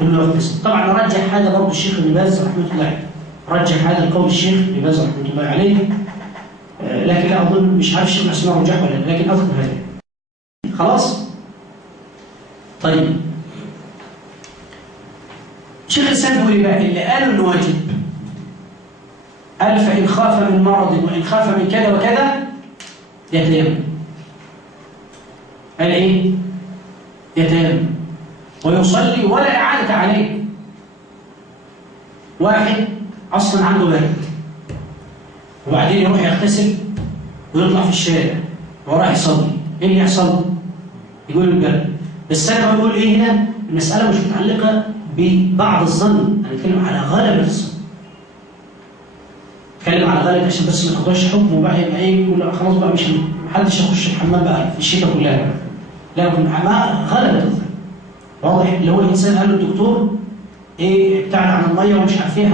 إنه يغتسل. طبعا رجح هذا برضه الشيخ ابن باز رحمه الله عليه، رجح هذا القول الشيخ ابن باز رحمه الله عليه، لكن لا أظن، مش عارف الشيخ اسمه رجح ولا لا، لكن أذكر هذا. خلاص؟ طيب شيخ الإسلام يقول لي بقى: اللي قالوا إنه واجب، قال: فإن خاف من مرض وإن خاف من كذا وكذا يتيمم. قال إيه؟ يتيمم ويصلي ولا إعادة عليه. واحد أصلا عنده برد وبعدين يروح يغتسل ويطلع في الشارع وراح يصلي، إيه اللي يحصل؟ يقول البرد. بس أنا بقول إيه هنا؟ المسألة مش متعلقة ببعض الظن، أنا أتكلم على غالب الظن. أتكلم على غالب عشان بس ما تاخدوش حكم وبقى يبقى إيه يقول خلاص بقى مش محدش يخش الحمام بقى في الشتاء كلها بقى. لكن مع غالب الظن. واضح؟ اللي هو الإنسان قال له الدكتور إيه ابتعد عن المية ومش عارف إيه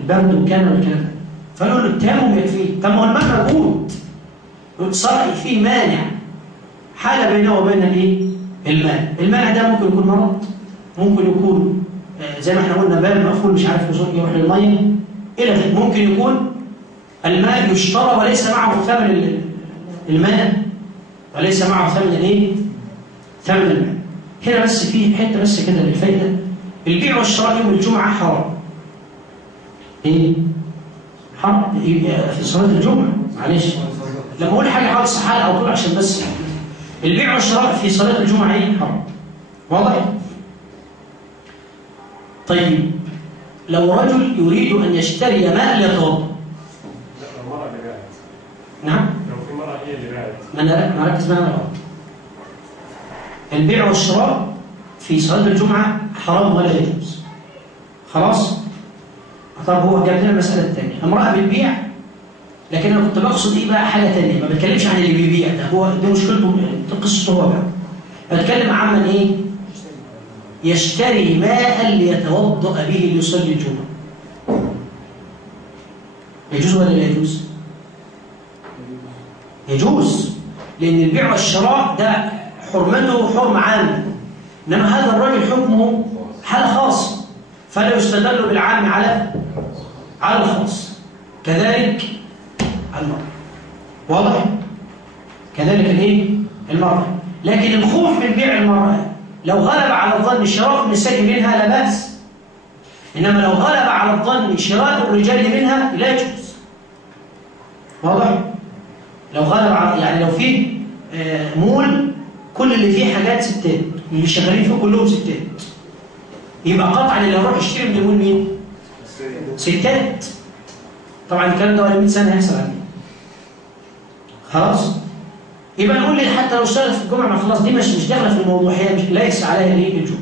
البرد وكذا والكلام ده، فقالوا له التيمم يكفيه. طب ما هو الماء موجود، صار فيه مانع حال بينه وبين الايه؟ المانع ده ممكن يكون مرض، ممكن يكون زي ما احنا قلنا باب مقفول مش عارف يروح للميه الى غيره. ممكن يكون الماء يشترى وليس معه ثمن الماء، وليس معه ثمن الايه؟ ثمن الماء. هنا بس في حته بس كده للفايده، البيع والشراء يوم الجمعه حرام. ايه؟ حرام في صلاه الجمعه، معلش لما اقول حاجه حاول تصحها على طول عشان بس البيع والشراء في صلاه الجمعه ايه؟ حرام. واضح؟ طيب لو رجل يريد ان يشتري ماء ليتوضا. المرأة اللي باعت. نعم؟ لو في مرأة هي اللي باعت. ما ركز معايا غلط. البيع والشراء في صلاة الجمعة حرام ولا يجوز. خلاص؟ طب هو جاب لنا المسألة الثانية، امرأة بتبيع، لكن أنا كنت بقصد إيه بقى حاجة ثانية، ما بتكلمش عن اللي بيبيع ده، هو دي مشكلته قصته هو بقى. بتكلم عن من إيه؟ يشتري ماء ليتوضأ به ليصلي الجمعة. يجوز ولا لا يجوز؟ يجوز، لأن البيع والشراء ده حرمته حرمة عامة، إنما هذا الرجل حكمه حالة خاصة، فلا يستدل بالعام على الخاص. كذلك المرأة. واضح؟ كذلك الايه؟ المرأة. لكن الخوف من بيع المرأة لو غلب على الظن شراء النساء منها لا بأس، إنما لو غلب على الظن شراء الرجال منها لا يجوز. واضح؟ لو غلب على يعني لو في مول كل اللي فيه حاجات ستات، اللي شغالين فيه كلهم ستات، يبقى قطعا اللي هيروح يشتري من المول مين؟ ستات. طبعا الكلام ده ولا 100 سنه هيحصل عليه. خلاص؟ يبقى نقول لي حتى لو اشتغلت في الجمعه، ما خلاص دي مش داخله في الموضوع، هي مش ليس عليها ليه الجمعه.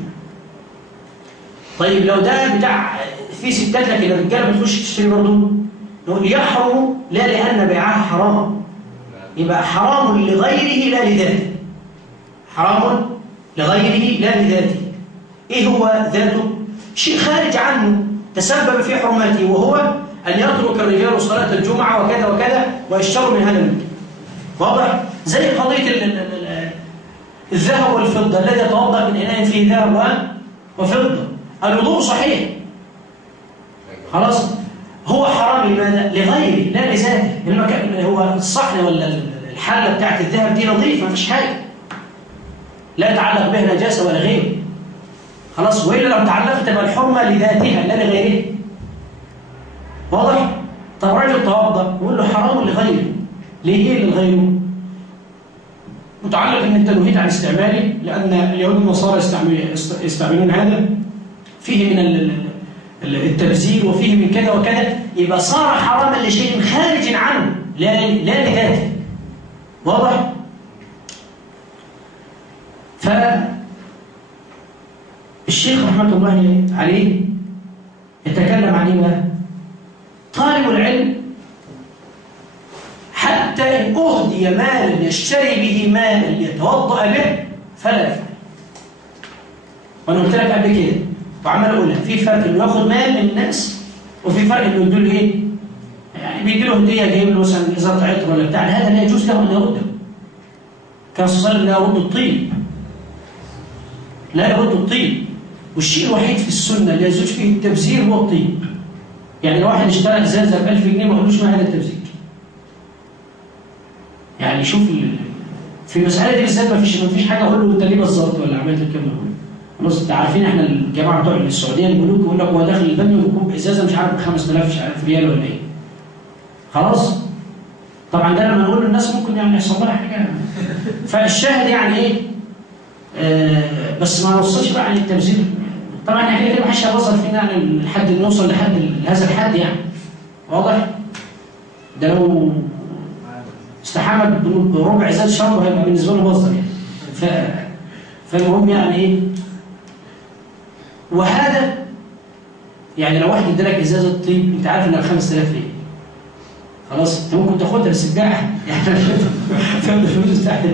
طيب لو ده بتاع في ستات لكن الرجاله ما تخش تشتري برضه، نقول يحرم لا لان بيعها حرام، يبقى حرام لغيره لا لذاته. حرام لغيره لا لذاته. ايه هو ذاته؟ شيء خارج عنه تسبب في حرمته، وهو ان يترك الرجال صلاه الجمعه وكذا وكذا ويشتروا من هذا المنتج. واضح؟ زي قضيه الذهب والفضه، الذي يتوضا من اناء فيه ذهب وفضه، الوضوء صحيح. خلاص؟ هو حرام لماذا؟ لغيره لا لذاته. المكان هو الصحن ولا الحله بتاعت الذهب دي نظيفه، ما فيش حاجه، لا يتعلق بها نجاسه ولا غيره. خلاص؟ والا لو تعلقت تبقى الحرمه لذاتها لا لغيرها. واضح؟ طب راجل توضا يقول له حرام لغيره. ليه ايه لغيره؟ متعلق ان انت نهيت عن استعماله، لان اليهود والنصارى يستعملون هذا، فيه من التبذير وفيه من كذا وكذا، يبقى صار حراما لشيء خارج عنه لا لذاته. واضح؟ فالشيخ رحمة الله عليه يتكلم عن ايه؟ طالب العلم حتى إن أهدي مالا يشتري به مالا ليتوضأ به فلا يفعل. وأنا قلت لك قبل كده وعمال أقولها، في فرق إنه ياخد مال من الناس، وفي فرق إنه يديله إيه؟ يعني بيديله هدية، جايب له مثلا إزازة عطر ولا بتاع، هذا لا يجوز له أن يرده. كان صلى الله عليه وسلم لا يرد الطيب، لا يرد الطيب، والشيء الوحيد في السنة اللي يجوز فيه التبذير هو الطيب. يعني لو واحد اشترى إزازة ب 1000 جنيه ما قالوش ما هذا التبذير. يعني شوف في المسألة دي بالذات ما فيش حاجة أقول له أنت ليه بالظبط ولا عملت الكلام ده كله. خلاص أنت عارفين إحنا الجماعة بتوع السعودية الملوك يقول لك هو داخل البنك ويكون إزازة مش عارف ب 5000 مش عارف ريال ولا إيه. خلاص؟ طبعا ده لما نقول للناس ممكن يعني يحصل لها حاجة. فالشاهد يعني إيه؟ بس ما نوصلش بقى عن التبذير. طبعا احنا كده ما حدش هيوصل فينا يعني لحد نوصل لحد هذا الحد يعني. واضح؟ ده لو استحمل بربع ازازه شرب هيبقى بالنسبه له مصدر يعني. فالمهم يعني ايه؟ وهذا يعني لو واحد ادالك ازازه طيب انت عارف انها ب 5000 ليه؟ خلاص انت ممكن تاخدها بس تبيعها يعني فاهم الفلوس بتاعتها.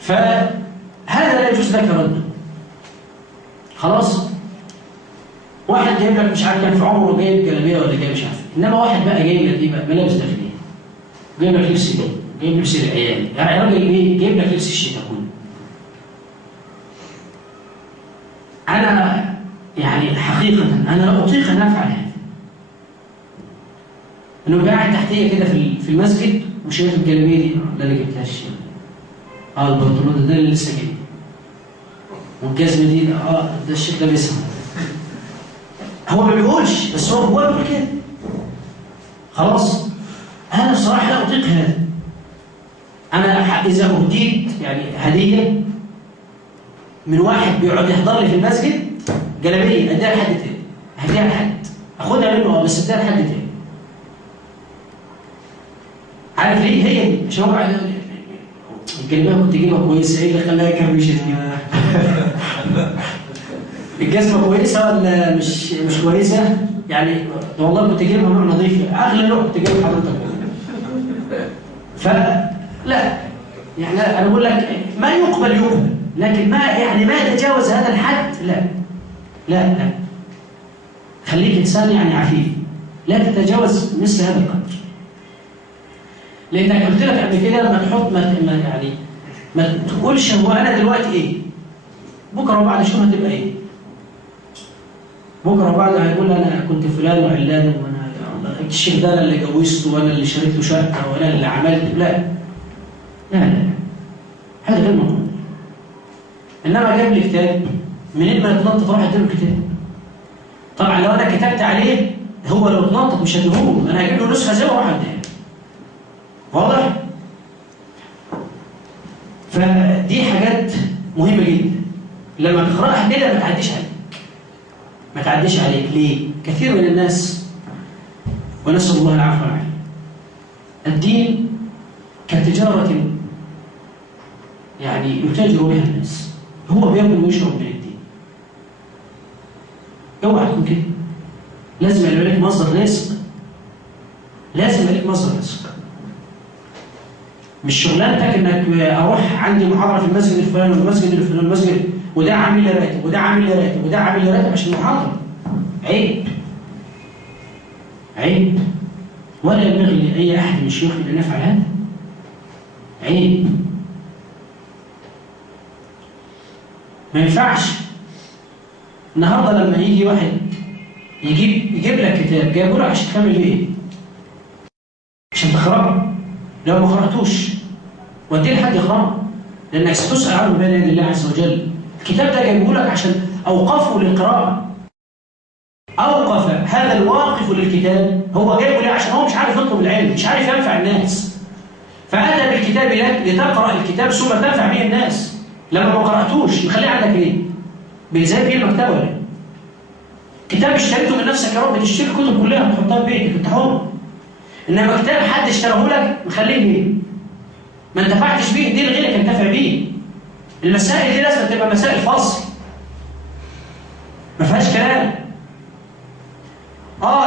فهذا لا يجوز لك رده. خلاص؟ واحد جايب لك مش عارف كان في عمره جايب جلابيه ولا جايب مش عارف، انما واحد بقى جايب لك ايه بقى؟ ملابس داخليه. جايب لك لبس جاي، جايب لبس العيال، يعني راجل ايه جايب لك لبس الشتاء كله. انا يعني حقيقه انا لا اطيق ان افعل هذا. انه قاعد تحتيه كده في المسجد وشايف الجلابيه دي، لا انا جبتها الشيء. البنطلون ده اللي لسه جاي. والجزمه دي ده الشيخ لابسها. هو ما بيقولش بس هو بيقول كده. خلاص؟ انا بصراحه لا اطيق هذا. انا اذا اهديت يعني هديه من واحد بيقعد يحضر لي في المسجد جلابيه اديها لحد تاني، هديها لحد اخدها منه بس اديها لحد تاني. عارف ليه؟ هي دي عشان هو الجلابيه كنت اجيبها كويسه، ايه اللي خلاها كرمشه دي؟ الجزمه كويسه ولا مش كويسه؟ يعني ده والله كنت اجيبها نوع نظيف، اغلى نوع كنت جايب حضرتك. فلا يعني انا بقول لك ما يقبل، لكن ما يعني ما يتجاوز هذا الحد. لا خليك انسان يعني عفيف، لا تتجاوز مثل هذا القدر. لانك قلت لك قبل كده ما تقولش هو انا دلوقتي ايه، بكره وبعد شو هتبقى ايه. بكره وبعد هيقول انا كنت فلان وعلان وانا الشيخ ده انا اللي جوزته وانا اللي شريت له شقه وانا اللي عملت. لا هذا غير مقبول. انما جاب لي كتاب، منين ما يتنطط اروح اديله الكتاب. طبعا لو انا كتبت عليه هو لو اتنطط مش هديهوله، انا هجيب له نسخه زي واروح اديها. واضح؟ فدي حاجات مهمه جدا. لما تقراها كده ما تعديش عليك. ليه؟ كثير من الناس ونسال الله العفو والعافيه الدين كتجاره يعني يتاجر بها الناس، هو بياكل ويشرب من الدين. اوعى تكون كده. لازم يبقى لك مصدر رزق، مش شغلانتك انك اروح عندي محاضره في المسجد الفلاني والمسجد الفلاني والمسجد وده عامل لي راتب وده عامل لي راتب وده عامل لي راتب عشان المحاضره. عيب ولا ينبغي لاي احد من الشيوخ ان يفعل هذا. عيب، ما ينفعش. النهارده لما يجي واحد يجيب لك كتاب جايبه لك عشان تعمل ايه؟ عشان تقراه. لو ما قراتوش وديه لحد يقراه، لانك ستسأل عنه بين يدي الله عز وجل. الكتاب ده جايبه لك عشان اوقفه للقراءه. اوقف هذا الواقف للكتاب، هو جايبه ليه؟ عشان هو مش عارف يطلب العلم، مش عارف ينفع الناس. فاتى بالكتاب لك لتقرا الكتاب ثم تنفع به الناس. لما ما قراتوش مخليه عندك ليه؟ بيلزم بيه المكتبه ليه؟ كتاب اشتريته من نفسك يا رب، تشتري الكتب كلها وتحطها في بيتك انت حر. انما كتاب حد اشتراه لك مخليه ليه؟ ما انتفعتش بيه، دي لغيرك انتفع بيه. المسائل دي لازم تبقى مسائل فصل، ما فيهاش كلام.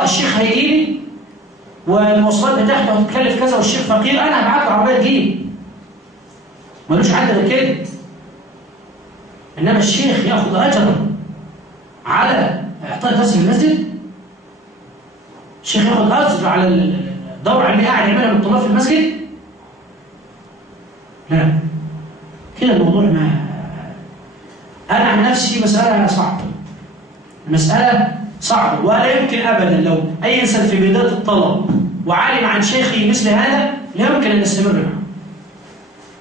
الشيخ هيجي لي والمواصلات بتاعته هتتكلف كذا والشيخ فقير، انا هبعت له عربيه تجيب، ملوش حد غير كده. انما الشيخ ياخذ اجرا على اعطاء درس في المسجد، الشيخ ياخذ اجر على الدوره اللي قاعد يعملها للطلاب في المسجد. لا كده الموضوع ما انا عن نفسي مساله صعبه ولا يمكن ابدا لو اي انسان في بدايه الطلب وعالم عن شيخه مثل هذا لا يمكن ان نستمر معه.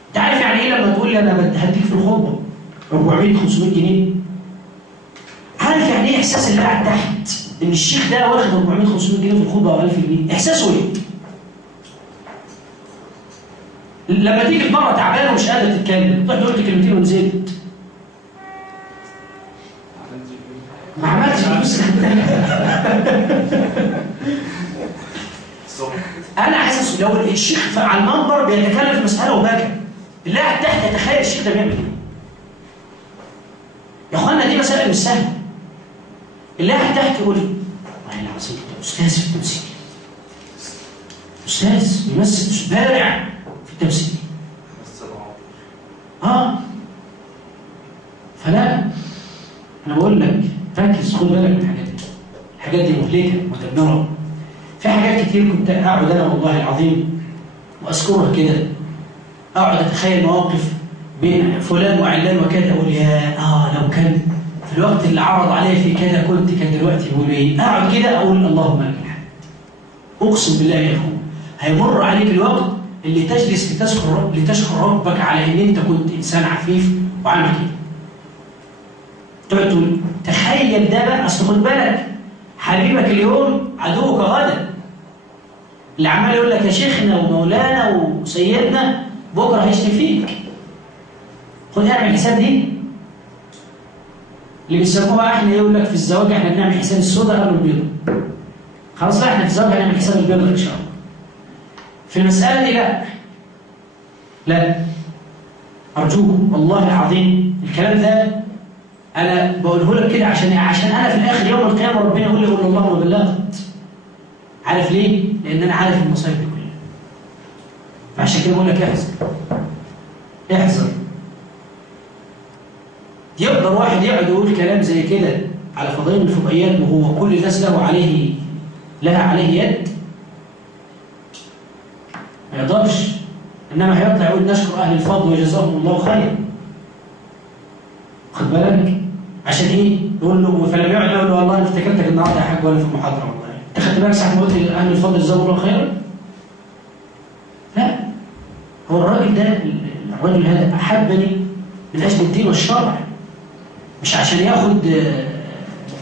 انت عارف يعني ايه لما تقول لي انا هديك في الخطبه 400 500 جنيه؟ عارف يعني ايه احساس اللي قاعد تحت ان الشيخ ده واخد 400 500 جنيه في الخطبه او 1000 جنيه؟ احساسه ايه؟ لما تيجي في مره تعبان ومش قادر تتكلم تروح تقول كلمتين ونزلت. ما عملتش فلوس. انا حاسس لو الشيخ على المنبر بيتكلم في مساله وبكى، اللي قاعد تحت يتخيل الشيخ ده بيعمل ايه؟ يا اخوانا دي مساله مش سهله. اللي قاعد تحت يقول والله العظيم ده استاذ في التمثيل، استاذ يمثل بارع في التمثيل. فلا انا بقول لك ركز، خد بالك من الحاجات دي. الحاجات دي مهلكه مدمره. في حاجات كتير كنت اقعد انا والله العظيم واذكرها كده اقعد اتخيل مواقف بين فلان وعلان وكذا، اقول يا لو كان في الوقت اللي عرض عليه في كذا كان دلوقتي بيقول ايه. اقعد كده اقول اللهم لك الحمد. اقسم بالله يا اخوان هيمر عليك الوقت اللي تجلس لتشكر ربك على ان انت كنت انسان عفيف وعمل كده. تقعد تقول تخيل ده بقى. اصل خد بالك حبيبك اليوم عدوك غدا. اللي عمال يقول لك يا شيخنا ومولانا وسيدنا بكره هيشتم فيك. خد اعمل حساب دي. اللي بيسموها احنا يقول لك في الزواج احنا بنعمل حساب السوداء قبل البيضاء. خلاص لا، احنا في الزواج هنعمل حساب البيضاء ان شاء الله. في المساله دي لا ارجوك والله العظيم الكلام ده انا بقوله لك كده عشان انا في الاخر يوم القيامه ربنا يقول لي قول اللهم بلغت. عارف ليه؟ لان انا عارف المصايب دي كلها. فعشان كده بقول لك احذر. يقدر واحد يقعد يقول كلام زي كده على فضائل الفقهيات وهو كل الناس لها عليه يد؟ ما يقدرش. انما هيطلع يقول نشكر اهل الفضل وجزاهم الله خيرا. خد بالك عشان ايه؟ يقول له فلما يقعد يقول له والله انا افتكرتك النهارده يا حاج وانا في المحاضره والله. انت خدت بالك ساعه ما قلت اهل الفضل جزاهم الله خيرا؟ لا، هو الراجل هذا احبني من اجل الدين والشرع، مش عشان ياخد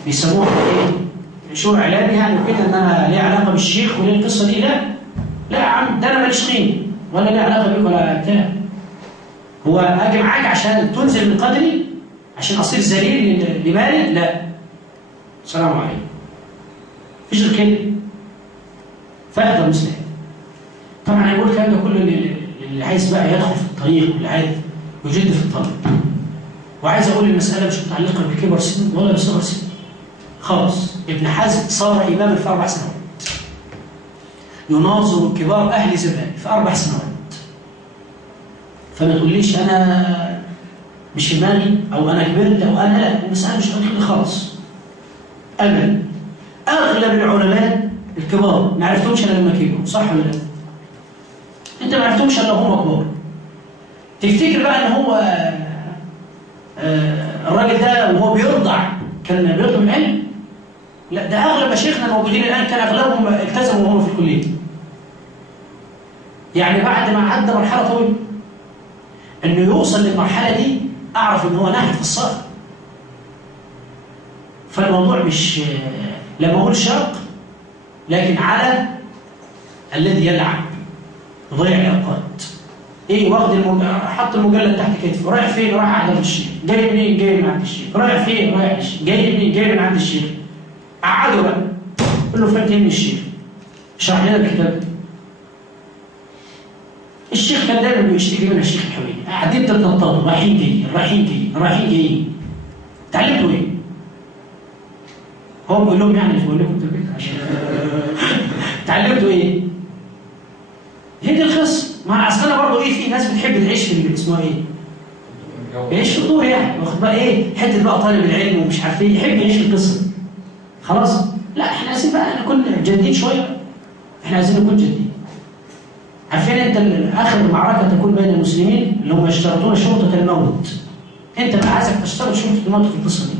بيسموها ايه؟ شو اعلامي يعني وكده ان انا ليه علاقه بالشيخ وليه القصه دي. لا يا عم، ده انا ماليش قيمه ولا ليه علاقه بيك ولا بتاع. هو اجي معاك عشان تنزل من قدري عشان اصير ذليل لمالي؟ لا. السلام عليكم. مفيش غير كده. فاحذر مثل هذا. طبعا انا بقول الكلام ده كله اللي عايز بقى يدخل في الطريق واللي عايز يجد في الطلب. وعايز اقول المساله مش متعلقه بكبر سن ولا بصغر سن خالص. ابن حزم صار اماما في 4 سنوات، يناظر كبار اهل زمان في 4 سنوات. فما تقوليش انا مش دماغي او انا كبرت او انا لا، المساله مش كده خالص ابدا. اغلب العلماء الكبار ما عرفتهمش الا لما كبروا، صح ولا لا؟ انت ما عرفتهمش الا هم كبار. تفتكر بقى ان هو الراجل ده وهو بيرضع كان بيطلب العلم؟ لا، ده اغلب مشايخنا الموجودين الان كان اغلبهم التزموا وهم في الكليه. يعني بعد ما عدى مرحله طويله انه يوصل للمرحله دي اعرف ان هو ناحيه في الصقر. فالموضوع مش لما اقول شاق، لكن على الذي يلعب يضيع الاوقات. ايه واخد حط المجلد تحت كتفه، رايح فين؟ رايح عند الشيخ. جاي منين؟ جاي من عند الشيخ. رايح فين؟ رايح الشيخ. جاي منين؟ جاي من عند الشيخ. قعده بقى قول له فهمت ايه من الشيخ؟ اشرح لنا الكتاب. الشيخ كان دايما بيشتكي منها الشيخ الحويني، قاعدين تتنططوا رايحين جايين رايحين جايين رايحين جايين. اتعلمتوا ايه؟ هو بيقول لهم يعني مش بقول لكم البيت عشان اتعلمتوا ايه؟ هي دي القصه. مع اصل انا برضه ايه، في ناس بتحب تعيش في اسمها ايه؟ يعيش في الدور يعني، واخد بقى ايه؟ حته بقى طالب العلم ومش عارف ايه، يحب يعيش في القصه. خلاص؟ لا احنا عايزين بقى نكون جادين شويه. احنا عايزين نكون جادين. عارفين انت اخر معركه تكون بين المسلمين اللي هم يشترطون شرطه الموت. انت بقى عايزك تشترط شرطه الموت في القصه دي.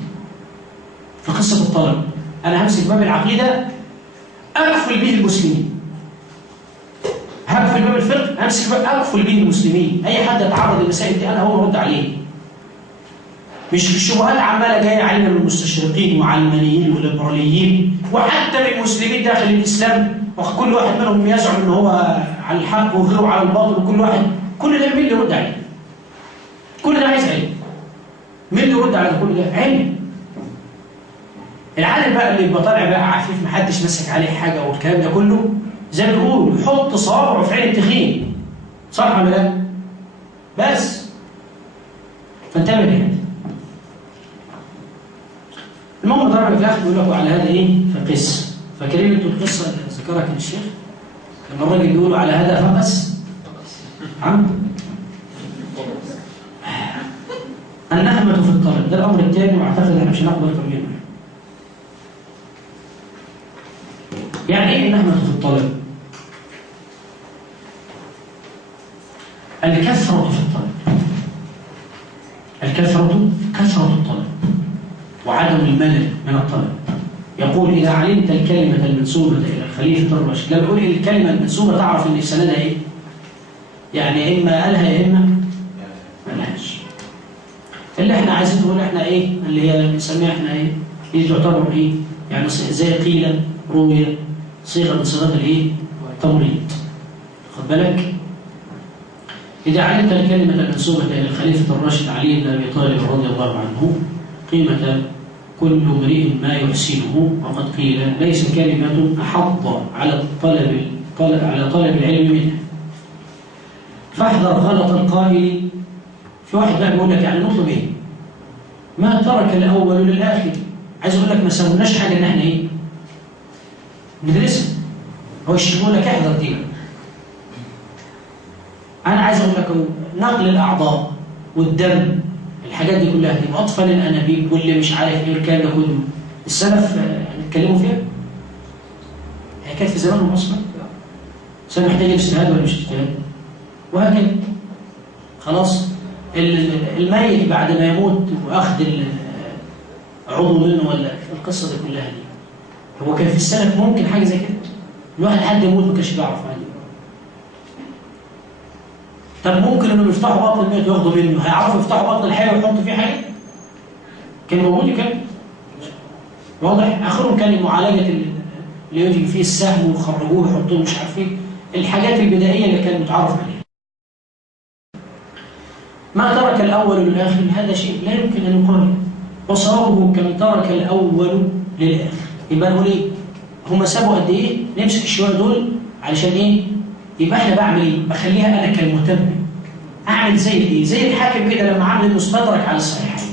في قصه الطلب. انا همسك باب العقيده اقفل به المسلمين. هقفل باب الفقه، همسك باب اقفل به المسلمين. اي حد يتعرض للمسائل دي انا هو ارد عليه. مش الشبهات عماله جايه علينا من المستشرقين وعلمانيين والليبراليين وحتى من المسلمين داخل الاسلام، وكل واحد منهم يزعم ان هو على الحق وغيره على الباطل، وكل واحد كل ده مين اللي يرد عليه؟ كل ده عايز علم. مين اللي يرد على كل ده؟ علم. العالم بقى اللي يبقى طالع بقى عفيف محدش ماسك عليه حاجه والكلام ده كله زي ما بيقولوا يحط صوابعه في عين التخين. صح ولا لا؟ بس فانتبه لهذا. المهم طبعا في الاخر بيقول لكم على هذا ايه؟ فقس. فاكرين انتوا القصه اللي ذكرها كان الشيخ؟ لما الراجل بيقولوا على هذا فقس النهمة في الطلب. ده الامر الثاني واعتقد احنا مش هناخد اكتر منه. يعني ايه النهمة في الطلب؟ الكثرة الكثرة في الطلب. كثرة الطلب وعدم الملل من الطلب. يقول إذا علمت الكلمة المنسوبة إلى الخليفة الراشد، لما يقول الكلمة المنسوبة تعرف إن سندها إيه؟ يعني إما قالها يا إما ما قالهاش. اللي إحنا عايزين نقول إحنا إيه؟ اللي هي بنسميها إحنا إيه؟ دي تعتبر إيه؟ يعني زي قيل روية، صيغة من صيغات الإيه؟ تمريض. خد بالك؟ إذا علمت الكلمة المنسوبة إلى الخليفة الراشد علي بن أبي طالب رضي الله عنه قيمة كل امرئ ما يحسنه، وقد قيل ليس كلمة أحض على طلب العلم منها. فاحذر غلط القائل. في واحد بقى بيقول لك يعني نطلب إيه؟ ما ترك الأول للآخر. عايز أقول لك ما سويناش حاجة إن إحنا إيه؟ ندرسها. هو يقول لك احذر دي. أنا عايز أقول لك نقل الأعضاء والدم، الحاجات دي كلها دي، وأطفال الأنابيب واللي مش عارف إيه الكلام ده كله، السلف اتكلموا فيها؟ هي كانت في زمانهم أصلا؟ السلف محتاج اجتهاد ولا مش اجتهاد؟ وهكذا. خلاص؟ الميت بعد ما يموت وأخذ عضو منه ولا القصة دي كلها دي، هو كان في السلف ممكن حاجة زي كده؟ الواحد لحد يموت ما كانش بيعرف عنه. طب ممكن انهم يفتحوا بطن الميت وياخدوا منه، هيعرفوا يفتحوا بطن الحي ويحطوا فيه حاجه؟ كان موجود كان واضح. اخرهم كان معالجه اللي يجي فيه السهم ويخرجوه ويحطوه مش عارف ايه، الحاجات البدائيه اللي كان متعرف عليها. ما ترك الاول للاخر هذا شيء لا يمكن ان يقال، وصوابه كم ترك الاول للاخر. يبقى نقول ايه؟ هم سابوا قد ايه؟ نمسك الشويه دول علشان ايه؟ يبقى احنا بعمل ايه؟ بخليها انا كالمهتم. اعمل زي ايه؟ زي الحاكم كده لما عمل المستدرك على الصحيحين.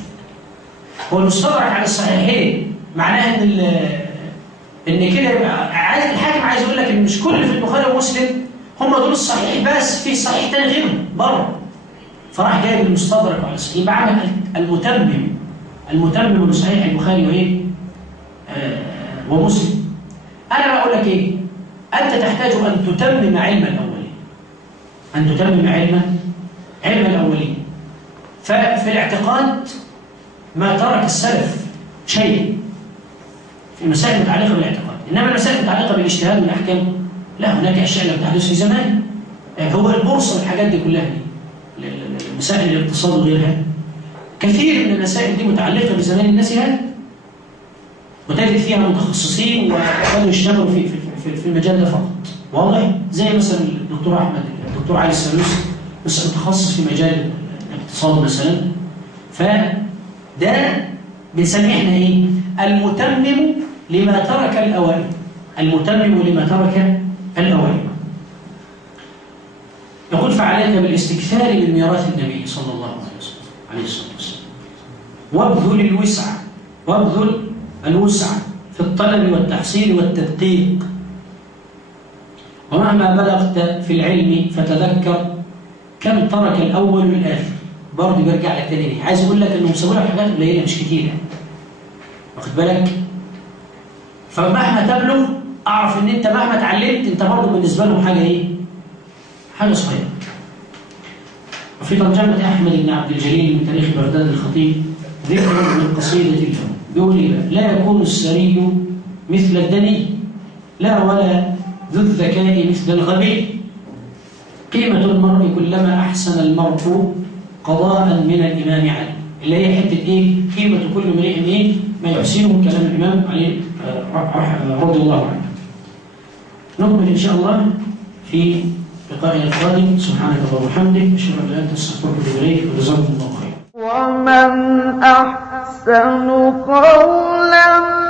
هو المستدرك على الصحيحين معناها ان كده يبقى عايز الحاكم عايز يقول لك ان مش كل في البخاري ومسلم هم دول الصحيح، بس في صحيح تاني غيرهم بره. فراح جايب المستدرك على الصحيح، يبقى عمل المتمم لصحيح البخاري وايه؟ ومسلم. انا بقول لك ايه؟ أنت تحتاج أن تتمم علم الأولين. أن تتمم علم الأولين. ففي الاعتقاد ما ترك السلف شيء في المسائل المتعلقة بالاعتقاد، إنما المسائل المتعلقة بالاجتهاد والأحكام لا، هناك أشياء لم تحدث في زمان. هو البورصة والحاجات دي كلها دي، مسائل الاقتصاد وغيرها، كثير من المسائل دي متعلقة بزمان الناس هذا، وتجد فيها متخصصين وكانوا يشتغلوا في المجال ده فقط. واضح؟ زي مثلا الدكتور احمد، الدكتور علي السالوسي بس متخصص في مجال الاقتصاد مثلا. فده بنسميه احنا ايه؟ المتمم لما ترك الاوائل. المتمم لما ترك الاوائل. يقول فعليك بالاستكثار من ميراث النبي صلى الله عليه وسلم وابذل الوسع في الطلب والتحصيل والتدقيق. ومهما بلغت في العلم فتذكر كم ترك الأول للآخر. برضه بيرجع لك تاني، عايز أقول لك إنه مسوي لك حاجات قليلة مش كتيرة. واخد بالك؟ فمهما تبلغ أعرف إن أنت مهما اتعلمت أنت برضه بالنسبة لهم حاجة إيه؟ حاجة صغيرة. وفي ترجمة أحمد بن عبد الجليل من تاريخ بغداد الخطيب ذكر من قصيدة له بيقول إيه؟ لا يكون السري مثل الدني، لا ولا ذو الذكاء مثل الغبي. قيمة المرء كلما أحسن المرء قضاء من الإمام علي، اللي هي حتة إيه؟ قيمة كل امرئ إيه؟ ما يحسنه كلام الإمام علي رضي الله عنه. نكمل إن شاء الله في لقائنا القادم. سبحانك اللهم وبحمدك، أشهد أن لا إله إلا أنت، أستغفرك وأتوب إليك، وجزاكم الله خيرا. ومن أحسن قولا